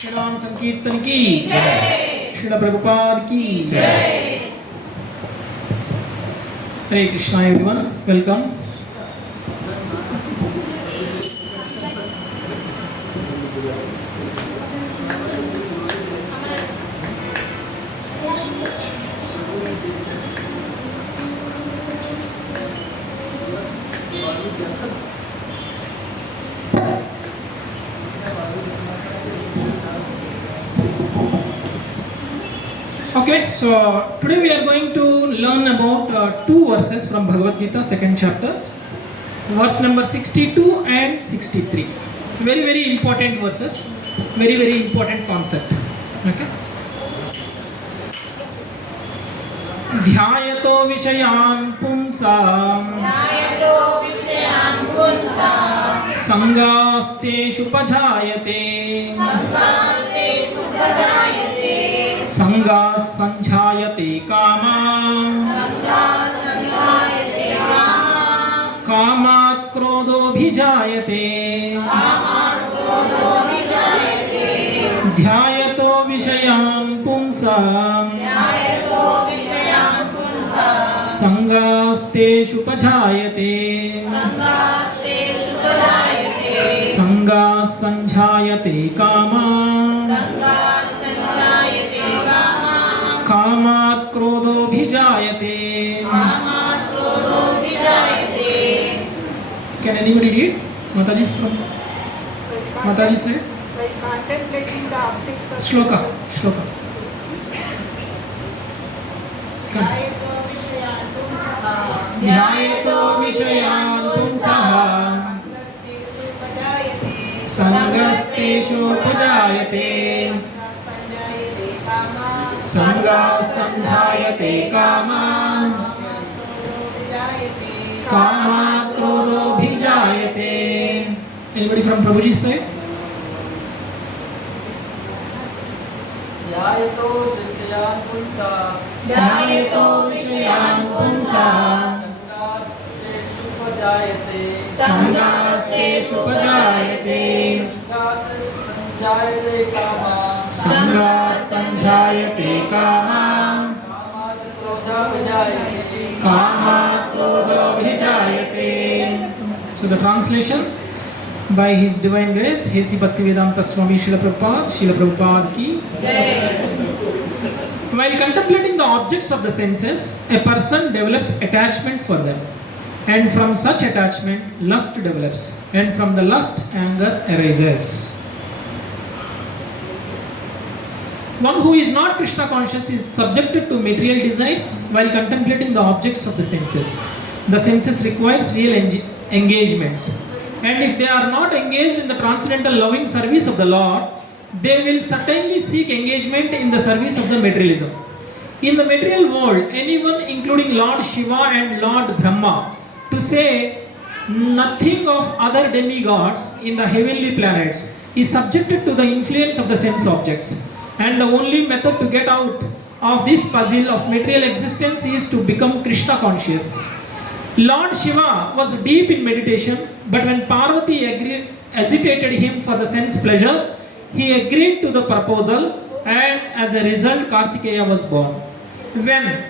श्रीराम संकीर्तन की जय, श्रील प्रभुपाद की जय। Hare Krishna everyone, welcome. Okay, so today we are going to learn about two verses from Bhagavad Gita, second chapter, verse number 62 and 63. Very, very important verses, very, very important concept. Okay. ध्यायतो विषयान् पुंसाम् संगास्तेषु पजायते संगात् संजायते कामात् क्रोधोऽभिजायते ध्यायतो विषयान् पुंसाम् संगास्तेषु पजायते संगात् संजायते कामात् क्रोधोऽभिजायते। Can anybody read? Mataji's from Mataji say. By contemplating the optics of Shloka. senses. Shloka. ध्यायतो विषयान् पुंसः संगस्तेषु उपजायते संगात् संजायते कामात् क्रोधोऽभिजायते। Anybody from Prabhuji side? ध्यायतो विषयान् पुंसः संगास्तेषु उपजायते संगात् संजायते कामात् क्रोधोऽभिजायते। So the translation by His Divine Grace, Hesi Bhaktivedanta Swami Srila Prabhupada ki jai. While contemplating the objects of the senses, a person develops attachment for them, and from such attachment lust develops, and from the lust anger arises. One who is not Krishna conscious is subjected to material desires while contemplating the objects of the senses. The senses requires real engagements, and if they are not engaged in the transcendental loving service of the Lord, they will certainly seek engagement in the service of the materialism. In the material world, anyone including Lord Shiva and Lord Brahma, to say nothing of other demigods in the heavenly planets, is subjected to the influence of the sense objects. And the only method to get out of this puzzle of material existence is to become Krishna conscious. Lord Shiva was deep in meditation, but when Parvati agitated him for the sense pleasure, he agreed to the proposal, and as a result Kartikeya was born. When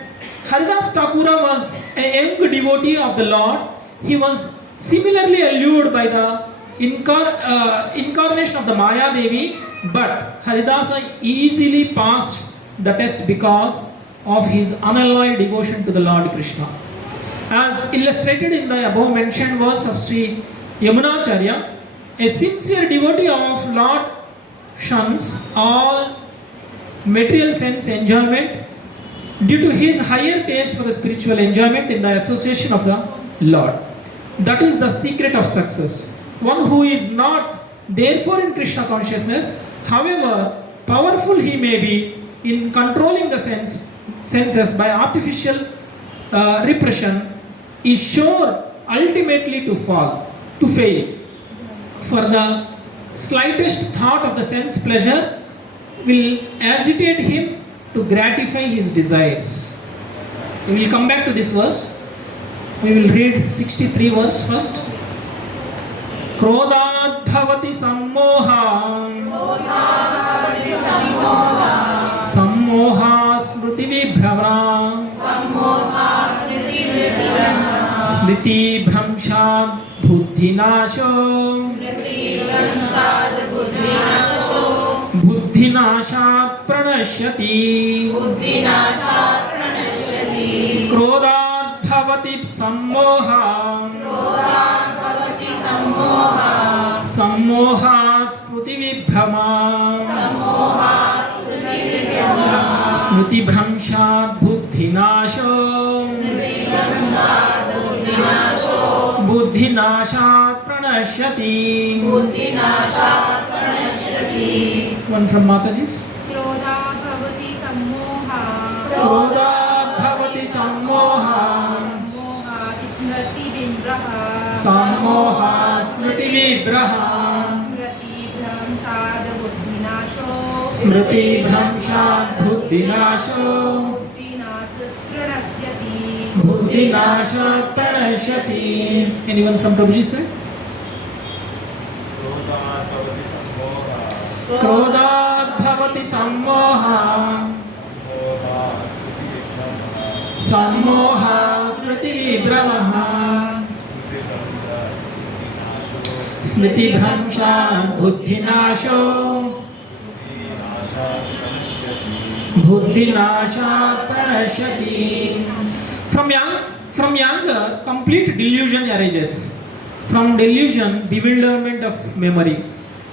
Haridas Thakura was a young devotee of the Lord, he was similarly allured by the incarnation of the Maya Devi, but Haridasa easily passed the test because of his unalloyed devotion to the Lord Krishna. As illustrated in the above mentioned verse of Sri Yamunacharya, a sincere devotee of Lord shuns all material sense enjoyment due to his higher taste for the spiritual enjoyment in the association of the Lord. That is the secret of success. One who is not therefore in Krishna consciousness, however powerful he may be in controlling the senses by artificial repression, is sure ultimately to fail. For the slightest thought of the sense pleasure will agitate him to gratify his desires. We will come back to this verse. We will read 63 verse first. क्रोधात् भवति सम्मोहः स्मृति भ्रंशात् बुद्धिनाशो बुद्धिनाशात् प्रणश्यति क्रोधात् भवति सम्मोहः सम्मोहात् स्मृतिविभ्रमः स्मृतिभ्रंशात् बुद्धिनाशो बुद्धिनाशात् प्रणश्यति. One from Mataji's. क्रोधात् भवति सम्मोहः क्रोधात् भवति सम्मोहः सम्मोहात् स्मृतिविभ्रमः सम्मोहात् स्मृतिविभ्रमः स्मृतिभ्रंशात् बुद्धिनाशो स्मृतिभ्रंशात् बुद्धिनाशो बुद्धिनाशात् प्रणश्यति. बुद्धिनाशात् प्रणश्यति. Anyone from Prabhuji's side? क्रोधात् भवति सम्मोहः सम्मोहात् स्मृतिविभ्रमः स्मृतिभ्रंशात् बुद्धिनाशो बुद्धिनाशात् प्रणश्यति. From younger, complete delusion arises. From delusion, bewilderment of memory.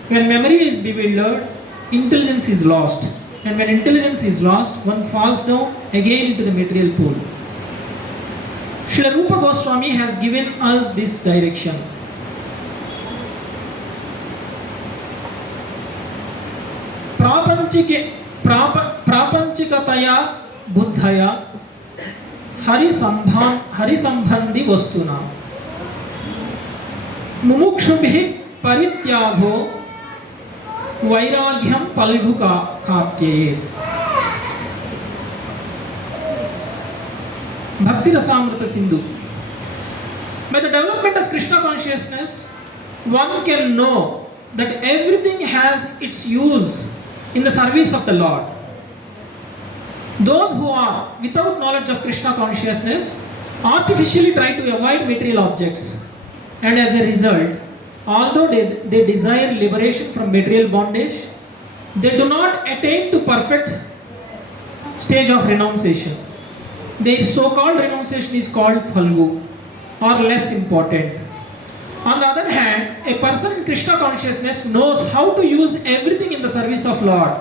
When memory is bewildered, intelligence is lost. And when intelligence is lost, one falls down again into the material pool. Srila Rupa Goswami has given us this direction. प्रापंचिकतया बुद्धया हरिसंबंधी वस्तुना मुमुक्षुभिः परित्यागो वैराग्यम पल्गुका काप्येत. Bhakti Rasamrita Sindhu. By the development of Krishna consciousness, one can know that everything has its use in the service of the Lord. Those who are without knowledge of Krishna consciousness artificially try to avoid material objects, and as a result, although they desire liberation from material bondage, they do not attain to perfect stage of renunciation. Their so-called renunciation is called phalgu, or less important. On the other hand, a person in Krishna consciousness knows how to use everything in the service of Lord.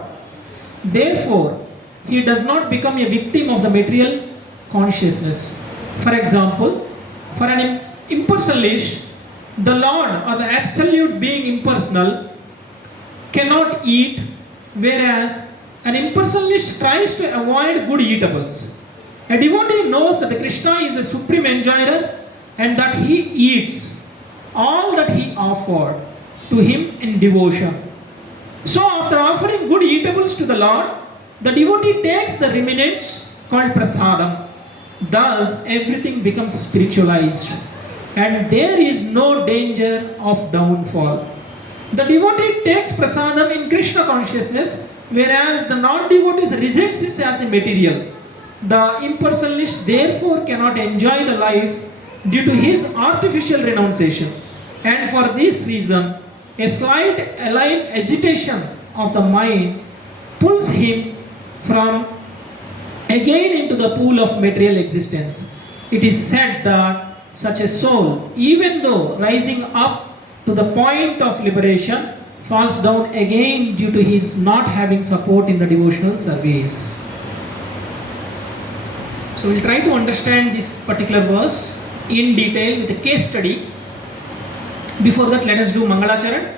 Therefore, he does not become a victim of the material consciousness. For example, for an impersonalist, the Lord or the absolute being impersonal cannot eat, whereas an impersonalist tries to avoid good eatables. A devotee knows that the Krishna is a supreme enjoyer and that he eats all that he offered to him in devotion. So after offering good eatables to the Lord, the devotee takes the remnants called prasadam. Thus everything becomes spiritualized and there is no danger of downfall. The devotee takes prasadam in Krishna consciousness, whereas the non-devotee rejects it as a material. The impersonalist therefore cannot enjoy the life due to his artificial renunciation. And for this reason, a slight alive agitation of the mind pulls him from again into the pool of material existence. It is said that such a soul, even though rising up to the point of liberation, falls down again due to his not having support in the devotional service. So we'll try to understand this particular verse in detail with a case study. Before that, let us do Mangalacharan.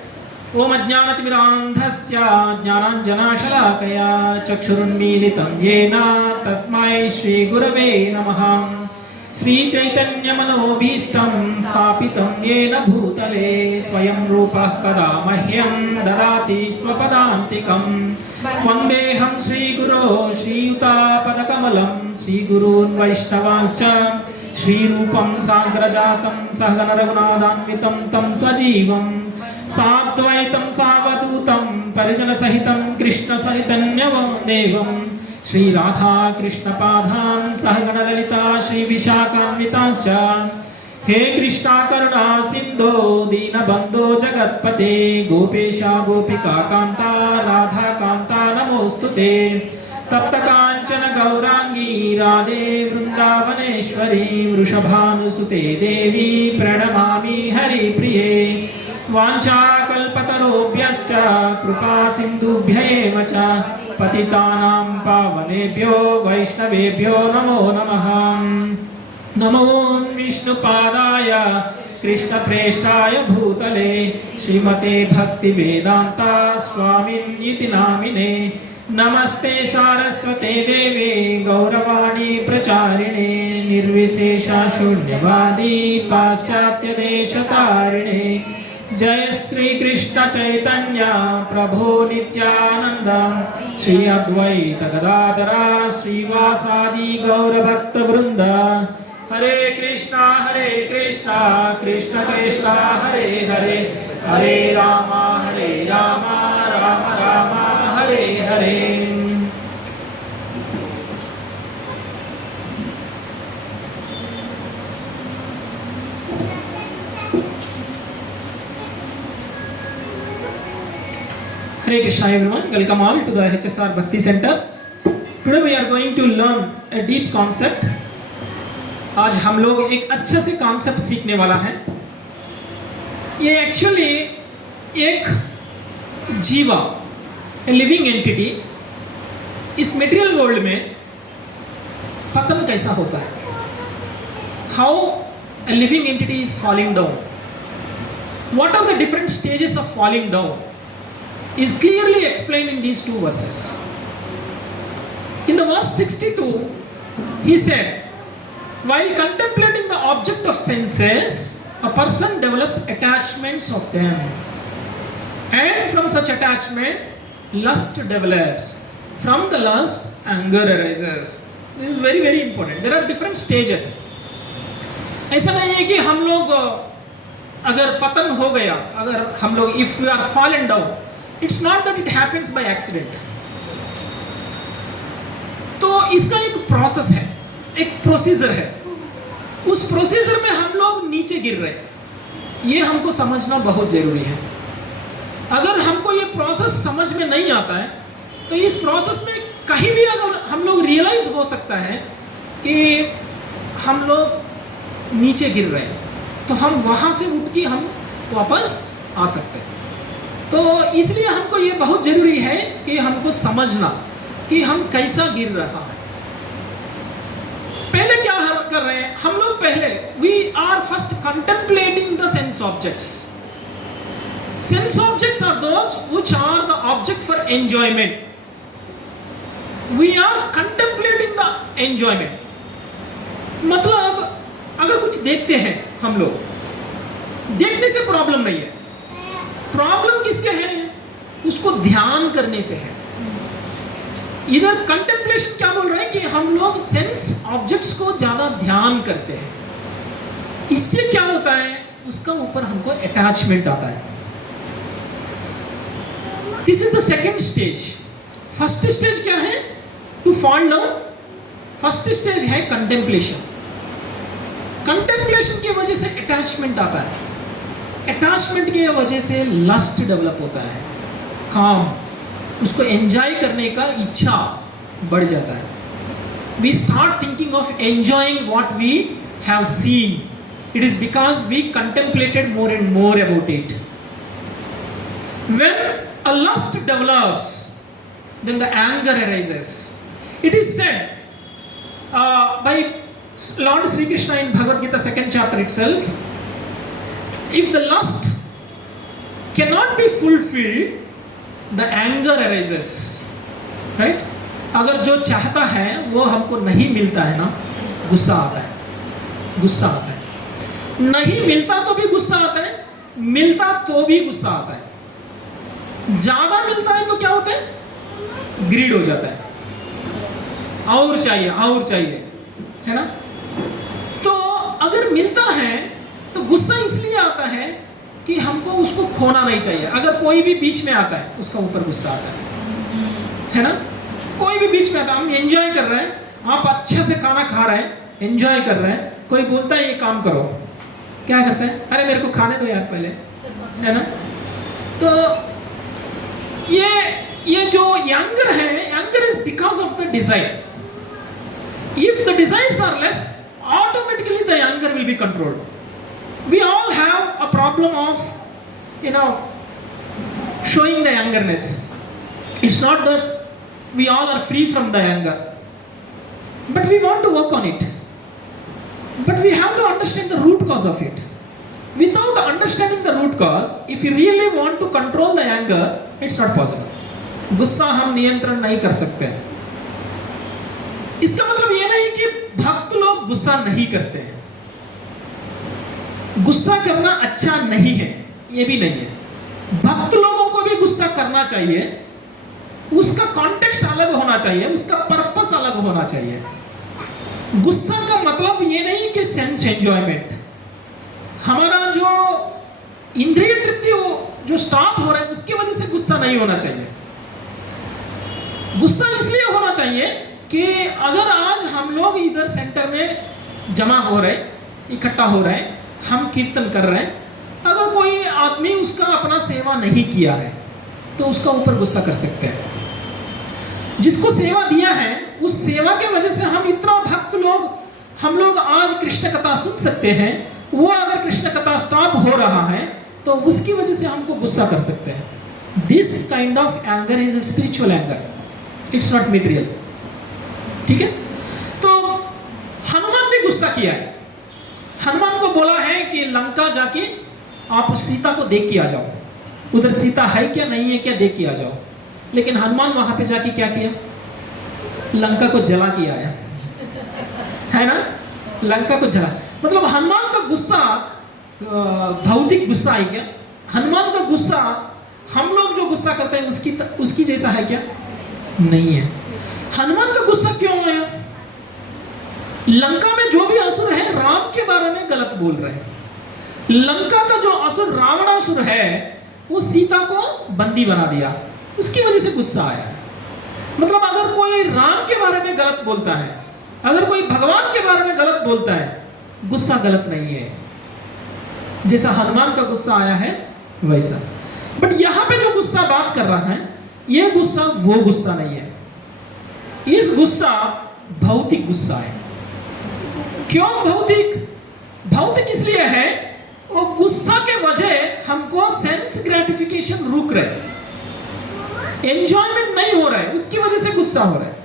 Om Ajnanatimirandhasya Jnananjanashalakaya Chakshurunmilitam Yena Tasmai Shri Gurave Namaha. Sri Chaitanya Manobhistam Sthapitam Yena Bhutale Swayam Rupa Kada Mahyam Dadati Swapadantikam Vandeham Sri Guru Sri Yuta Padakamalam Sri Gurun Vaishnavascha Shri Rupam Sagrajatam Sahagana Raghunadanvitam Tam Sajivam Sadvaitam Savadutam Parijana Sahitam Krishna Saitanya Devam Shri Radha Krishna Padhan Sahagana Lalita Shri Vishakam Vitascha हे कृष्णा करुणा सिंधो दीनबंधो जगत्पते गोपेशा गोपिका कांता राधा कांता नमोस्तुते तप्त कांचन गौरांगी राधे वृंदावनेश्वरी वृषभानुसुते देवी प्रणमामि हरिप्रिये वाञ्छाकल्पतरुभ्यश्च कृपा सिन्धुभ्यैव च पतितानां पावनेभ्यो वैष्णवेभ्यो नमो नमः नमो विष्णुपादाय कृष्णप्रेष्ठाय भूतले श्रीमते भक्तिवेदान्ता स्वामिन्निति नामिने नमस्ते सारस्वते देवे गौरवाणी प्रचारिणे निर्विशेषा शून्यवादी पाश्चात्य देशतारिणे जय श्री कृष्ण चैतन्य प्रभु नित्यानंद श्री अद्वैत गदाधर श्रीवासादि गौर भक्त वृंद हरे Krishna Krishna Krishna Hare Hare Hare Ram Ram Ram Hare Hare Hare Krishna everyone, welcome all to the HSR Bhakti Center. Today we are going to learn a deep concept. आज हम लोग एक अच्छे से कॉन्सेप्ट सीखने वाला है. ये एक्चुअली एक जीवा, ए लिविंग एंटिटी, इस मटेरियल वर्ल्ड में पतन कैसा होता है. How a living entity is falling down. What are the different stages of falling down is clearly explained in these two verses. In the verse 62, he said, while contemplating the object of senses, a person develops attachments of them. And from such attachment, lust develops. From the lust, anger arises. This is very, very important. There are different stages. ऐसा नहीं है कि हम लोग अगर पतन हो गया, अगर हम लोग if we are fallen down, it's not that it happens by accident. तो इसका एक प्रोसेस है, एक प्रोसीजर है. उस प्रोसीजर में हम लोग नीचे गिर रहे हैं. ये हमको समझना बहुत जरूरी है. अगर हमको ये प्रोसेस समझ में नहीं आता है तो इस प्रोसेस में कहीं भी अगर हम लोग रियलाइज हो सकता है कि हम लोग नीचे गिर रहे हैं तो हम वहां से उठ के हम वापस आ सकते हैं. तो इसलिए हमको ये बहुत जरूरी है कि हमको समझना कि हम कैसा गिर रहा है. पहले क्या कर रहे हैं हम लोग? पहले we are first contemplating the sense objects. Sense objects are those which are the object for enjoyment. We are contemplating the enjoyment. मतलब अगर कुछ देखते हैं हम लोग, देखने से प्रॉब्लम नहीं है. प्रॉब्लम किससे है? उसको ध्यान करने से है. इधर कंटेम्पलेशन क्या बोल रहा है कि हम लोग सेंस ऑब्जेक्ट्स को ज्यादा ध्यान करते हैं. इससे क्या होता है? उसका ऊपर हमको अटैचमेंट आता है. This is the second stage. First stage क्या है? To fall down. First stage है कंटेम्पलेशन. कंटेम्पलेशन की वजह से अटैचमेंट आता है. अटैचमेंट की वजह से लस्ट डेवलप होता है, काम, उसको एंजॉय करने का इच्छा बढ़ जाता है. We start thinking of enjoying what we have seen. It is because we contemplated more and more about it. When a lust develops then the anger arises. It is said by Lord Sri Krishna in Bhagavad Gita 2nd chapter itself, if the lust cannot be fulfilled, the anger arises. Right? अगर जो चाहता है वो हमको नहीं मिलता है ना, गुस्सा आता है. गुस्सा आता है. नहीं मिलता तो भी गुस्सा आता है, मिलता तो भी गुस्सा आता है. ज्यादा मिलता है तो क्या होता है? ग्रीड हो जाता है. और चाहिए, है ना? तो अगर मिलता है तो गुस्सा इसलिए आता है कि हमको उसको खोना नहीं चाहिए. अगर कोई भी बीच में आता है उसका ऊपर गुस्सा आता है ना? कोई भी बीच में आता है, हम एंजॉय कर रहे हैं, आप अच्छे से खाना खा रहे हैं, एंजॉय कर रहे हैं, कोई बोलता है ये काम करो, क्या करते हैं? अरे मेरे को खाने दो यार पहले, है ना? तो ये जो यंगर है, younger is because of the desire. If the desires are less, automatically the anger will be controlled. We all have a problem of, showing the angerness. It's not that we all are free from the anger, but we want to work on it. But we have to understand the root cause of it. Without understanding the root cause, if you really want to control the anger, it's not possible. गुस्सा हम नियंत्रण नहीं कर सकते हैं. इसका मतलब ये नहीं कि भक्त लोग गुस्सा नहीं करते हैं. गुस्सा करना अच्छा नहीं है, ये भी नहीं है. भक्त लोगों को भी गुस्सा करना चाहिए. उसका कॉन्टेक्स्ट अलग होना चाहिए, उसका पर्पस अलग होना चाहिए. गुस्सा का मतलब ये नहीं कि सेंस एंजॉयमेंट. हमारा जो इंद्रिय तृप्ति जो स्टॉप हो रहा है, उसकी वजह से गुस्सा नहीं होना चाहिए. गुस्सा इसलिए होना चाहिए कि अगर आज हम लोग इधर सेंटर में जमा हो रहे, इकट्ठा हो रहे हैं, हम कीर्तन कर रहे हैं, अगर कोई आदमी उसका अपना सेवा नहीं किया है तो उसका ऊपर गुस्सा कर सकते हैं. जिसको सेवा दिया है, उस सेवा के वजह से हम इतना भक्त लोग, हम लोग आज कृष्ण कथा सुन सकते हैं. वो अगर कृष्ण कथा स्टॉप हो रहा है तो उसकी वजह से हमको गुस्सा कर सकते हैं. This kind of anger is a spiritual anger, it's not material. ठीक है? तो हनुमान ने गुस्सा किया है. हनुमान को बोला है कि लंका जाके आप सीता को देख के आ जाओ. उधर सीता है क्या नहीं है क्या देख के आ जाओ. लेकिन हनुमान वहां पे जाके क्या किया? लंका को जला के आया, है ना? लंका को जला. मतलब हनुमान का गुस्सा भौतिक गुस्सा है क्या? हनुमान का गुस्सा हम लोग जो गुस्सा करते हैं उसकी जैसा है क्या? नहीं है. हनुमान का गुस्सा क्यों आया? लंका में जो भी असुर है राम के बारे में गलत बोल रहे हैं. लंका का जो असुर रावणासुर है वो सीता को बंदी बना दिया, उसकी वजह से गुस्सा आया. मतलब अगर कोई राम के बारे में गलत बोलता है, अगर कोई भगवान के बारे में गलत बोलता है, गुस्सा गलत नहीं है. जैसा हनुमान का गुस्सा आया है वैसा. बट यहां पे जो गुस्सा बात कर रहा है, ये गुस्सा वो गुस्सा नहीं है. इस गुस्सा भौतिक गुस्सा है. क्यों भौतिक? भौतिक इसलिए है वो गुस्सा के वजह हमको सेंस ग्रेटिफिकेशन रुक रहे, एंजॉयमेंट नहीं हो रहा है, उसकी वजह से गुस्सा हो रहा है.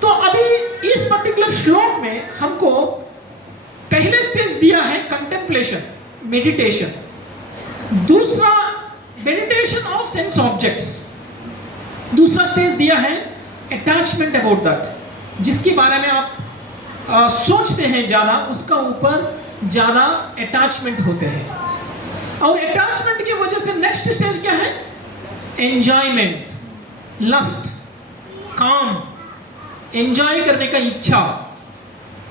तो अभी इस पर्टिकुलर श्लोक में हमको पहले स्टेज दिया है कंटेम्पलेशन, मेडिटेशन. दूसरा मेडिटेशन ऑफ सेंस ऑब्जेक्ट्स. दूसरा स्टेज दिया है अटैचमेंट अबाउट दैट, जिसके बारे में आप सोचते हैं ज्यादा, उसका ऊपर ज्यादा अटैचमेंट होते हैं. और अटैचमेंट की वजह से नेक्स्ट स्टेज क्या है? एंजॉयमेंट, लस्ट, काम, एंजॉय करने का इच्छा,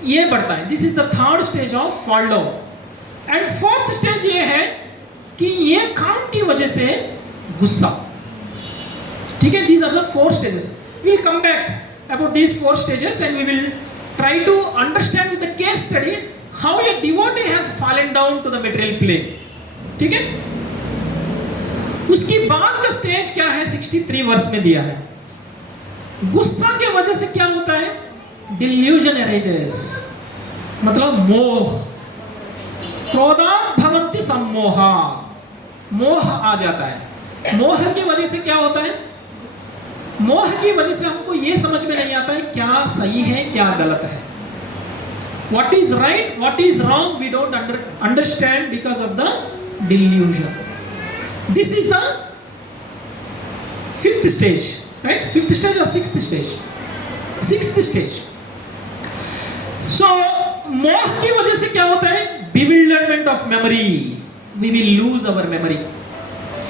ये बढ़ता है. This is the third stage of fall down. And fourth stage ये है कि ये काम की वजह से गुस्सा. ठीक है? These are the 4 stages. We will come back about these 4 stages and we will try to understand with the case study how a devotee has fallen down to the material plane. ठीक है? उसकी बाद का stage क्या है? 63 वर्ष में दिया है. गुस्सा के वजह से क्या होता है? डिल्यूजन अरेजेस, मतलब मोह. क्रोधात् भवन्ति सम्मोहा, मोह आ जाता है. मोह की वजह से क्या होता है? मोह की वजह से हमको ये समझ में नहीं आता है क्या सही है क्या गलत है. What is right, what is wrong, we don't understand because of the delusion. This is the 5th stage, right? 5th stage or 6th stage? 6th stage. So मोह की वजह से क्या होता है? bewilderment of memory. We will lose our memory.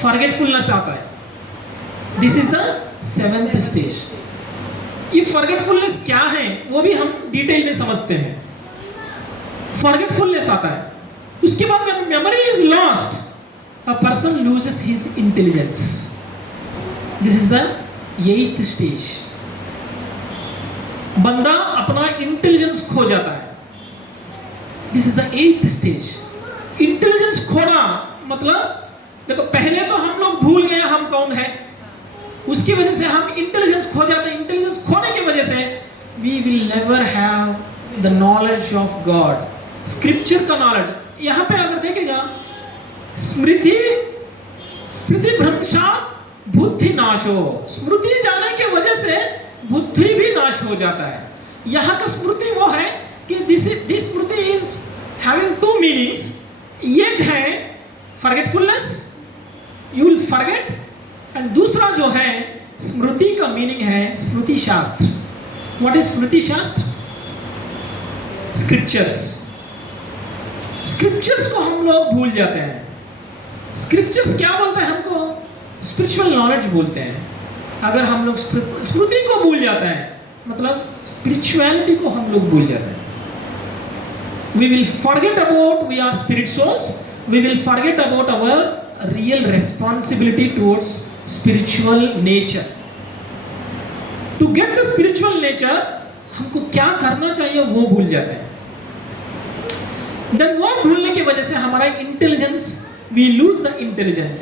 Forgetfulness आता है. This is the 7th stage. ये forgetfulness क्या है वो भी हम डिटेल में समझते हैं. Forgetfulness आता है. उसके बाद when memory is lost, a person loses his intelligence. This is the 8th stage. बंदा अपना इंटेलिजेंस खो जाता है. This is the 8th stage. Intelligence खोना मतलब देखो, पहले तो हम लोग भूल गए हम कौन है, उसकी वजह से हम इंटेलिजेंस खो जाते हैं। इंटेलिजेंस खोने की वजह से we will never have the knowledge of God, scripture का नॉलेज। यहाँ पे अगर देखेगा, स्मृति भ्रंशात बुद्धि नाशो, स्मृति जाने की वजह से बुद्धि भी नाश हो जाता है। यहाँ का स्मृति वो है कि this Smriti is having two meanings. एक है forgetfulness, you will forget, and दूसरा जो है स्मृति का मीनिंग है स्मृति शास्त्र। व्हाट इज स्मृति शास्त्र? स्क्रिप्चर्स। स्क्रिप्चर्स को हम लोग भूल जाते हैं। स्क्रिप्चर्स क्या बोलते हैं हमको? स्पिरिचुअल नॉलेज बोलते हैं। अगर हम लोग स्मृति को भूल जाते हैं मतलब स्पिरिचुअलिटी को हम लोग भूल जाते हैं। We will forget about we are spirit souls. We will forget about our real responsibility towards spiritual nature. To get the spiritual nature, हमको क्या करना चाहिए वो भूल जाते हैं। Then वो भूलने की वजह से हमारा intelligence, we lose the intelligence.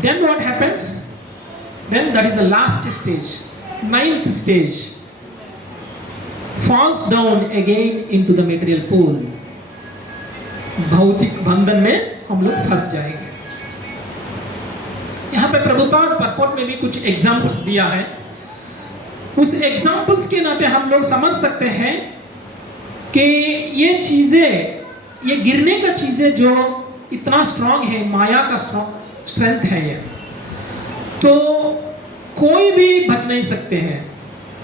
Then what happens? Then that is the last stage, 9th stage. Falls down again into the material pool. भौतिक बंधन में हम लोग फंस जाएंगे। यहाँ पे प्रभुपाद परपोर्ट में भी कुछ एग्जाम्पल्स दिया है। उस एग्जाम्पल्स के नाते हम लोग समझ सकते हैं कि ये चीजें, ये गिरने का चीजें जो इतना स्ट्रांग है, माया का स्ट्रेंथ है ये, तो कोई भी बच नहीं सकते हैं,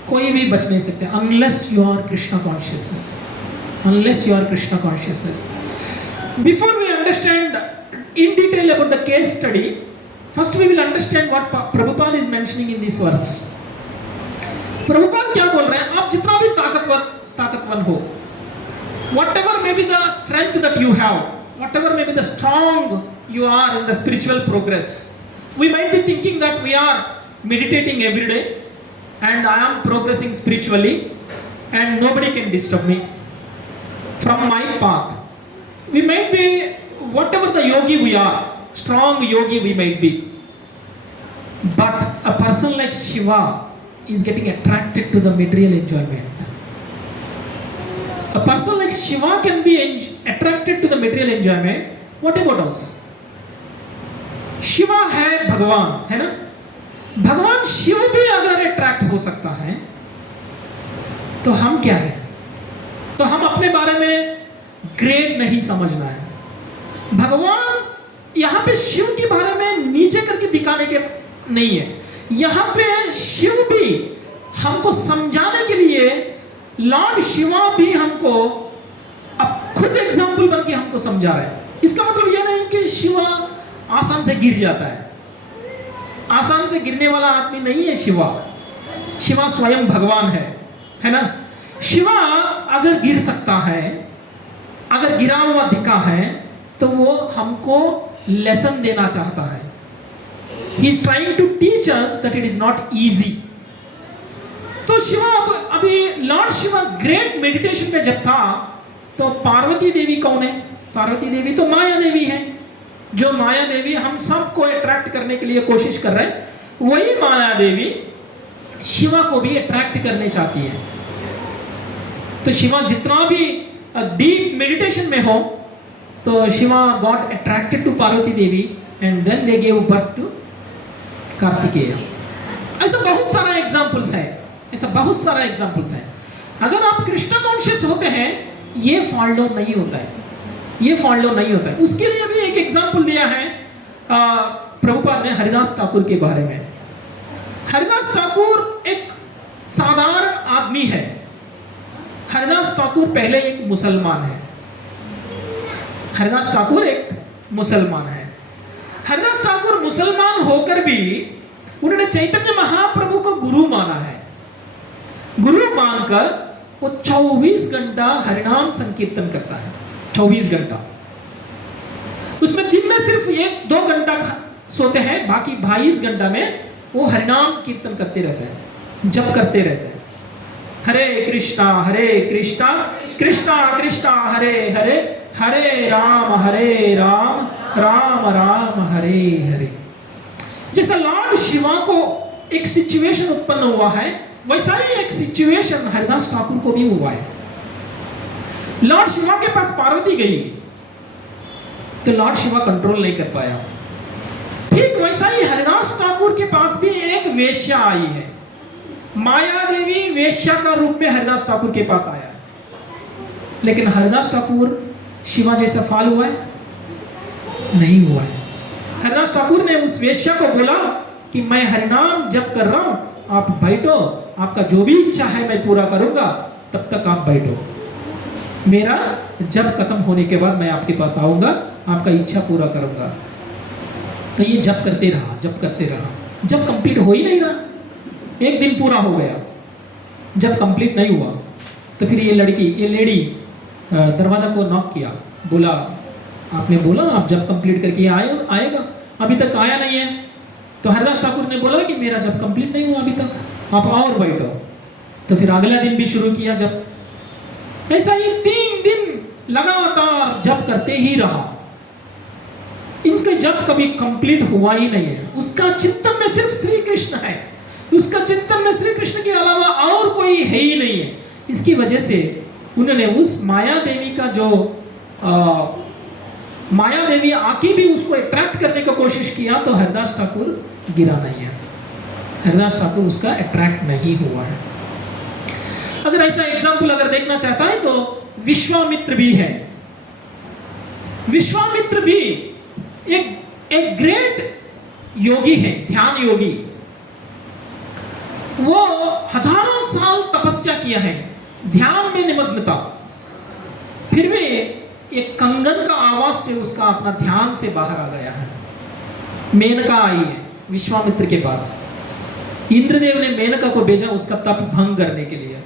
कोई भी बच नहीं सकते unless you are Krishna consciousness, unless you are Krishna consciousness. Before we understand in detail about the case study, first we will understand what Prabhupada is mentioning in this verse. Prabhupada क्या बोल रहे हैं? आप जितना भी ताकतवर हो, whatever may be the strength that you have, whatever may be the strong you are in the spiritual progress, we might be thinking that we are meditating every day and I am progressing spiritually and nobody can disturb me from my path. We might be whatever the yogi we are, strong yogi we might be, but a person like Shiva is getting attracted to the material enjoyment. A person like Shiva can be attracted to the material enjoyment. What about us? Shiva है भगवान, है ना? भगवान शिव भी अगर attract हो सकता है तो हम क्या है? तो हम अपने बारे में ग्रेट नहीं समझना है। भगवान यहाँ पे शिव के बारे में नीचे करके दिखाने के नहीं है। यहाँ पे शिव भी हमको समझाने के लिए, लॉर्ड शिवा भी हमको अब खुद एग्जाम्पल बन के हमको समझा रहे हैं। इसका मतलब यह नहीं कि शिवा आसान से गिर जाता है। आसान से गिरने वाला आदमी नहीं है शिवा। शिवा स्वयं भगवान है ना? शिवा अगर गिर सकता है, अगर गिरा हुआ दिखा है, तो वो हमको लेसन देना चाहता है। He is trying to teach us that it is not easy. तो शिवा अभी लॉर्ड शिवा ग्रेट मेडिटेशन में जब था, तो पार्वती देवी कौन है? पार्वती देवी तो माया देवी है। जो माया देवी हम सबको अट्रैक्ट करने के लिए कोशिश कर रहे हैं, वही माया देवी शिवा को भी अट्रैक्ट करने चाहती है। तो शिवा जितना भी डीप मेडिटेशन में हो, तो Shiva got attracted to Parvati Devi and then they give birth to Kartikeya. ऐसा बहुत सारा एग्जांपल्स है, ऐसा बहुत सारा एग्जांपल्स है। अगर आप कृष्णा कॉन्शियस होते हैं, ये फॉल डाउन नहीं होता है, ये फॉल डाउन नहीं होता है। उसके लिए भी एक एग्जांपल दिया है प्रभुपाद ने हरिदास ठाकुर के बारे में। हरिदास ठाकुर एक साधारण आदमी है। हरिदास ठाकुर पहले एक मुसलमान है। हरिदास ठाकुर एक मुसलमान है। हरिदास ठाकुर मुसलमान होकर भी उन्होंने चैतन्य महाप्रभु को गुरु माना है। गुरु मानकर वो 24 घंटा हरिनाम संकीर्तन करता है। 24 घंटा। उसमें दिन में सिर्फ 1-2 घंटा सोते हैं, बाकी 22 घंटा में वो हरिनाम कीर्तन करते रहते हैं, जप करते रहते हैं। हरे कृष्णा कृष्णा कृष्णा हरे हरे, हरे राम राम राम हरे हरे। जैसा लॉर्ड शिवा को एक सिचुएशन उत्पन्न हुआ है, वैसा ही एक सिचुएशन हरिदास ठाकुर को भी हुआ है। लॉर्ड शिवा के पास पार्वती गई तो लॉर्ड शिवा कंट्रोल नहीं कर पाया। ठीक वैसा ही हरिदास ठाकुर के पास भी एक वेश्या आई है। माया देवी वेश्या का रूप में हरिदास ठाकुर के पास आया, लेकिन हरिदास ठाकुर शिवा जैसा फाल हुआ है? नहीं हुआ है। हरिदास ठाकुर ने उस वेश्या को बोला कि मैं हरिनाम जप कर रहा हूं, आप बैठो, आपका जो भी इच्छा है मैं पूरा करूंगा, तब तक आप बैठो, मेरा जप खत्म होने के बाद मैं आपके पास आऊंगा, आपका इच्छा पूरा करूंगा। तो ये जप करते रहा, जब कंप्लीट हो ही नहीं रहा। एक दिन पूरा हो गया, जब कंप्लीट नहीं हुआ तो फिर ये लेडी दरवाजा को नॉक किया, बोला आपने बोला आप जब कंप्लीट करके आएगा, अभी तक आया नहीं है। तो हरिदास ठाकुर ने बोला कि मेरा जब कंप्लीट नहीं हुआ अभी तक, आप और बैठो। तो फिर अगला दिन भी शुरू किया जब। ऐसा ही 3 दिन लगातार जप करते ही रहा। इनका जप कभी कंप्लीट हुआ ही नहीं है। उसका चिंतन में सिर्फ श्री कृष्ण है, उसका चिंतन में श्री कृष्ण के अलावा और कोई है ही नहीं है। इसकी वजह से उन्होंने उस माया देवी का जो माया देवी आके भी उसको अट्रैक्ट करने का कोशिश किया, तो हरिदास ठाकुर गिरा नहीं है, हरिदास ठाकुर उसका अट्रैक्ट नहीं हुआ है। अगर ऐसा एग्जाम्पल अगर देखना चाहता है तो विश्वामित्र भी है। विश्वामित्र भी एक ग्रेट योगी है, ध्यान योगी। वो हजारों साल तपस्या किया है, ध्यान में निमग्न था, फिर भी एक कंगन का आवाज से उसका अपना ध्यान से बाहर आ गया है। मेनका आई है विश्वामित्र के पास, इंद्रदेव ने मेनका को भेजा उसका तप भंग करने के लिए।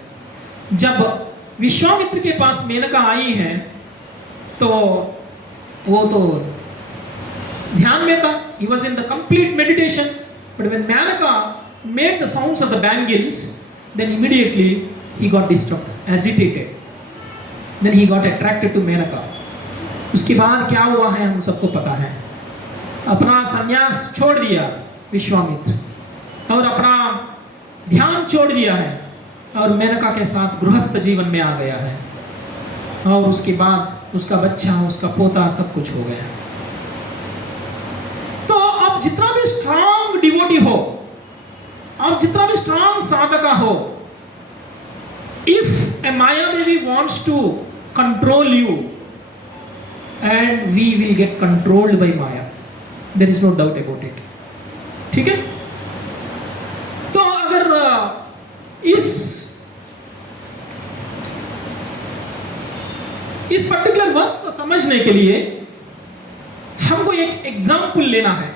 जब विश्वामित्र के पास मेनका आई है तो वो तो ध्यान में था, he was in the complete meditation, but when Menaka made the sounds of the bangles, then immediately he got disturbed, agitated, then he got attracted to Menaka। उसके बाद क्या हुआ है हम सबको पता है, अपना संन्यास छोड़ दिया विश्वामित्र और अपना ध्यान छोड़ दिया है और मेनका के साथ गृहस्थ जीवन में आ गया है, और उसके बाद उसका बच्चा, उसका पोता, सब कुछ हो गया। तो आप जितना भी स्ट्रांग डिवोटी हो, आप जितना भी स्ट्रांग साधका हो, if A Maya Devi wants to control you and we will get controlled by Maya, there is no doubt about it। ठीक है? तो अगर इस पर्टिकुलर वर्स को समझने के लिए हमको एक एग्जाम्पल लेना है।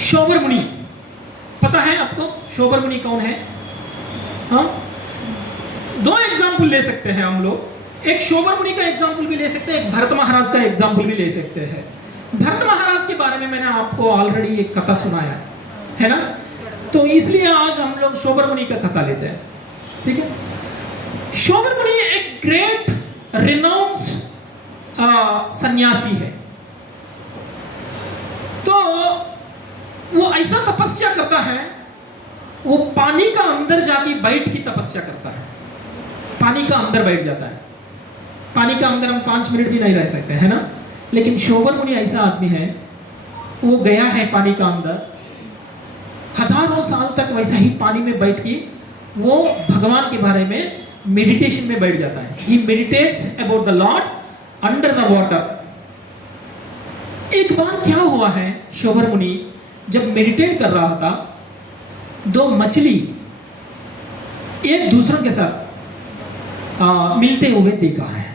शोबर मुनि, पता है आपको शोबर मुनि कौन है? हाँ, 2 एग्जाम्पल ले सकते हैं हम लोग। एक शोबर मुनि का एग्जाम्पल भी ले सकते हैं, एक भरत महाराज का एग्जाम्पल भी ले सकते हैं। भरत महाराज के बारे में मैंने आपको ऑलरेडी एक कथा सुनाया है ना, तो इसलिए आज हम लोग शोबर मुनि का कथा लेते हैं। ठीक है? शोबर मुनि एक ग्रेट रिनाउंस सन्यासी है। तो वो ऐसा तपस्या करता है, वो पानी का अंदर जाके बैठ की तपस्या करता है, पानी का अंदर बैठ जाता है। पानी का अंदर हम 5 मिनट भी नहीं रह सकते है ना, लेकिन शोबर मुनि ऐसा आदमी है, वो गया है पानी का अंदर, हजारों साल तक वैसा ही पानी में बैठ के वो भगवान के बारे में मेडिटेशन में बैठ जाता है। He meditates about the Lord under the water। एक बार क्या हुआ है, शोबर मुनि जब मेडिटेट कर रहा था, 2 मछली एक दूसरों के साथ मिलते हुए देखा है।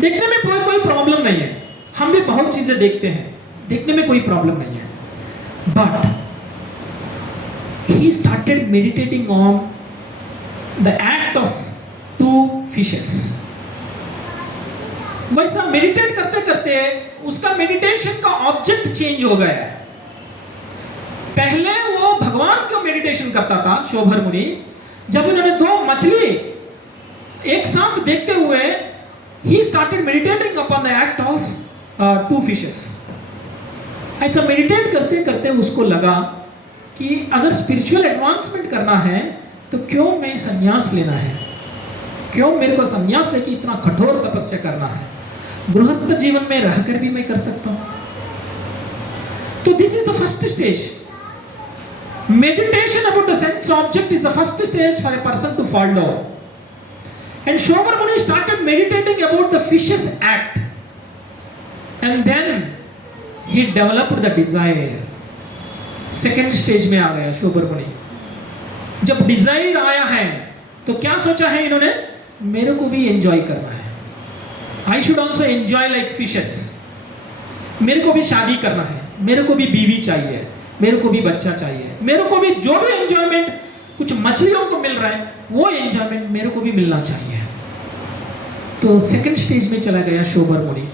देखने में कोई प्रॉब्लम नहीं है, हम भी बहुत चीजें देखते हैं, देखने में कोई प्रॉब्लम नहीं है, but he started meditating on the act of 2 fishes। वैसा मेडिटेट करते करते उसका मेडिटेशन का ऑब्जेक्ट चेंज हो गया है। पहले वो भगवान का मेडिटेशन करता था शोभर मुनि, जब उन्होंने 2 मछली एक साथ देखते हुए he started meditating upon the act of 2 fishes. ऐसा मेडिटेट करते करते उसको लगा कि अगर स्पिरिचुअल एडवांसमेंट करना है तो क्यों मैं संन्यास लेना है, क्यों मेरे को संन्यास लेके इतना कठोर तपस्या करना है, गृहस्थ जीवन में रहकर भी मैं कर सकता हूं. तो this is the first stage. Meditation about the sense object is the first stage for a person to fall down. And Shobar Muni started meditating about the fish's act. And then he developed the desire. Second stage में आ गया sober मुनि. जब Dzire आया है तो क्या सोचा है इन्होंने, मेरे को भी एंजॉय करना है. I should also enjoy like fishes. मेरे को भी शादी करना है, मेरे को भी बीवी चाहिए, मेरे को भी बच्चा चाहिए, मेरे को भी जो भी एंजॉयमेंट कुछ मछलियों को मिल रहा है वो एंजॉयमेंट मेरे को भी मिलना चाहिए. तो सेकंड स्टेज में चला गया शोबर मुनि.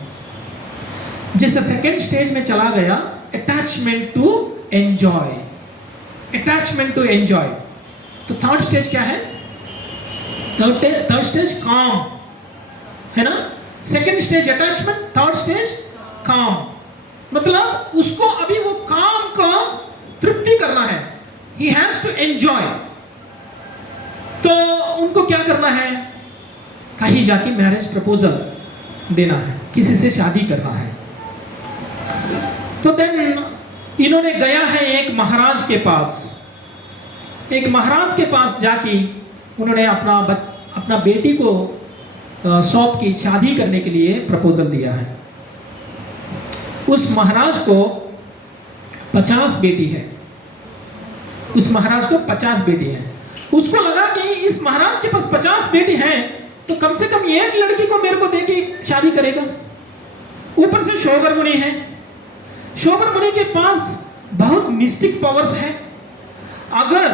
जैसे सेकंड स्टेज में चला गया, attachment to enjoy, attachment to enjoy. तो थर्ड स्टेज क्या है, थर्ड स्टेज काम है ना. Second stage attachment, third stage काम. मतलब उसको अभी वो काम का तृप्ति करना है, he has to enjoy. तो उनको क्या करना है, कहीं जाके मैरिज प्रपोजल देना है, किसी से शादी करना है. तो देन इन्होंने गया है एक महाराज के पास. एक महाराज के पास जाके उन्होंने अपना बेटी को सौंप की शादी करने के लिए प्रपोजल दिया है. उस महाराज को 50 बेटी है, उस महाराज को 50 बेटी है. उसको लगा कि इस महाराज के पास 50 बेटी हैं तो कम से कम एक लड़की को मेरे को देके शादी करेगा. ऊपर से शोबर मुनि है, शोबर मुनि के पास बहुत मिस्टिक पावर्स है. अगर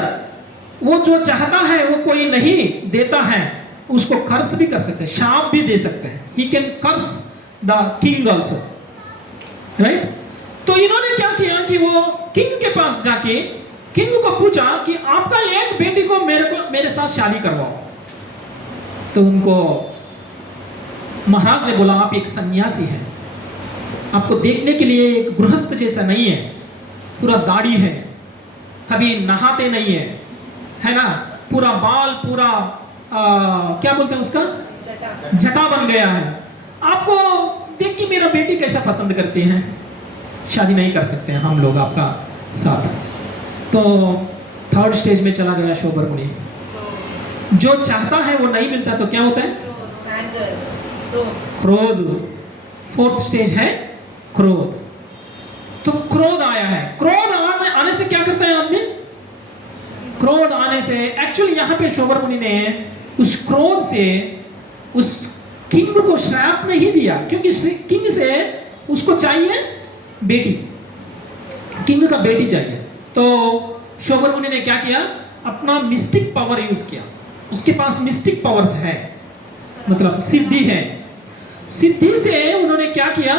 वो जो चाहता है वो कोई नहीं देता है, उसको कर्स भी कर सकते हैं, शाप भी दे सकते हैं. He can curse the king also, right. तो इन्होंने क्या किया कि वो किंग के पास जाके किंग को पूछा कि आपका एक बेटी को मेरे साथ शादी करवाओ. तो उनको महाराज ने बोला, आप एक सन्यासी हैं, आपको देखने के लिए एक गृहस्थ जैसा नहीं है, पूरा दाढ़ी है, कभी नहाते नहीं है ना, पूरा बाल पूरा क्या बोलते हैं उसका, जटा बन गया है. आपको देख के मेरा बेटी कैसा पसंद करते हैं, शादी नहीं कर सकते हैं हम लोग आपका साथ. तो थर्ड स्टेज में चला गया शोबर मुनि. जो चाहता है वो नहीं मिलता तो क्या होता है, क्रोध. फोर्थ स्टेज है क्रोध. तो क्रोध आया है. क्रोध आने से क्या करता है आदमी, क्रोध आने से एक्चुअली यहाँ पे शोबर मुनि ने उस क्रोध से उस किंग को श्राप नहीं दिया, क्योंकि किंग से उसको चाहिए बेटी, किंग का बेटी चाहिए. तो शोबर मुनि ने क्या किया, अपना मिस्टिक पावर यूज किया. उसके पास मिस्टिक पावर्स है, मतलब सिद्धि है. सिद्धि से उन्होंने क्या किया,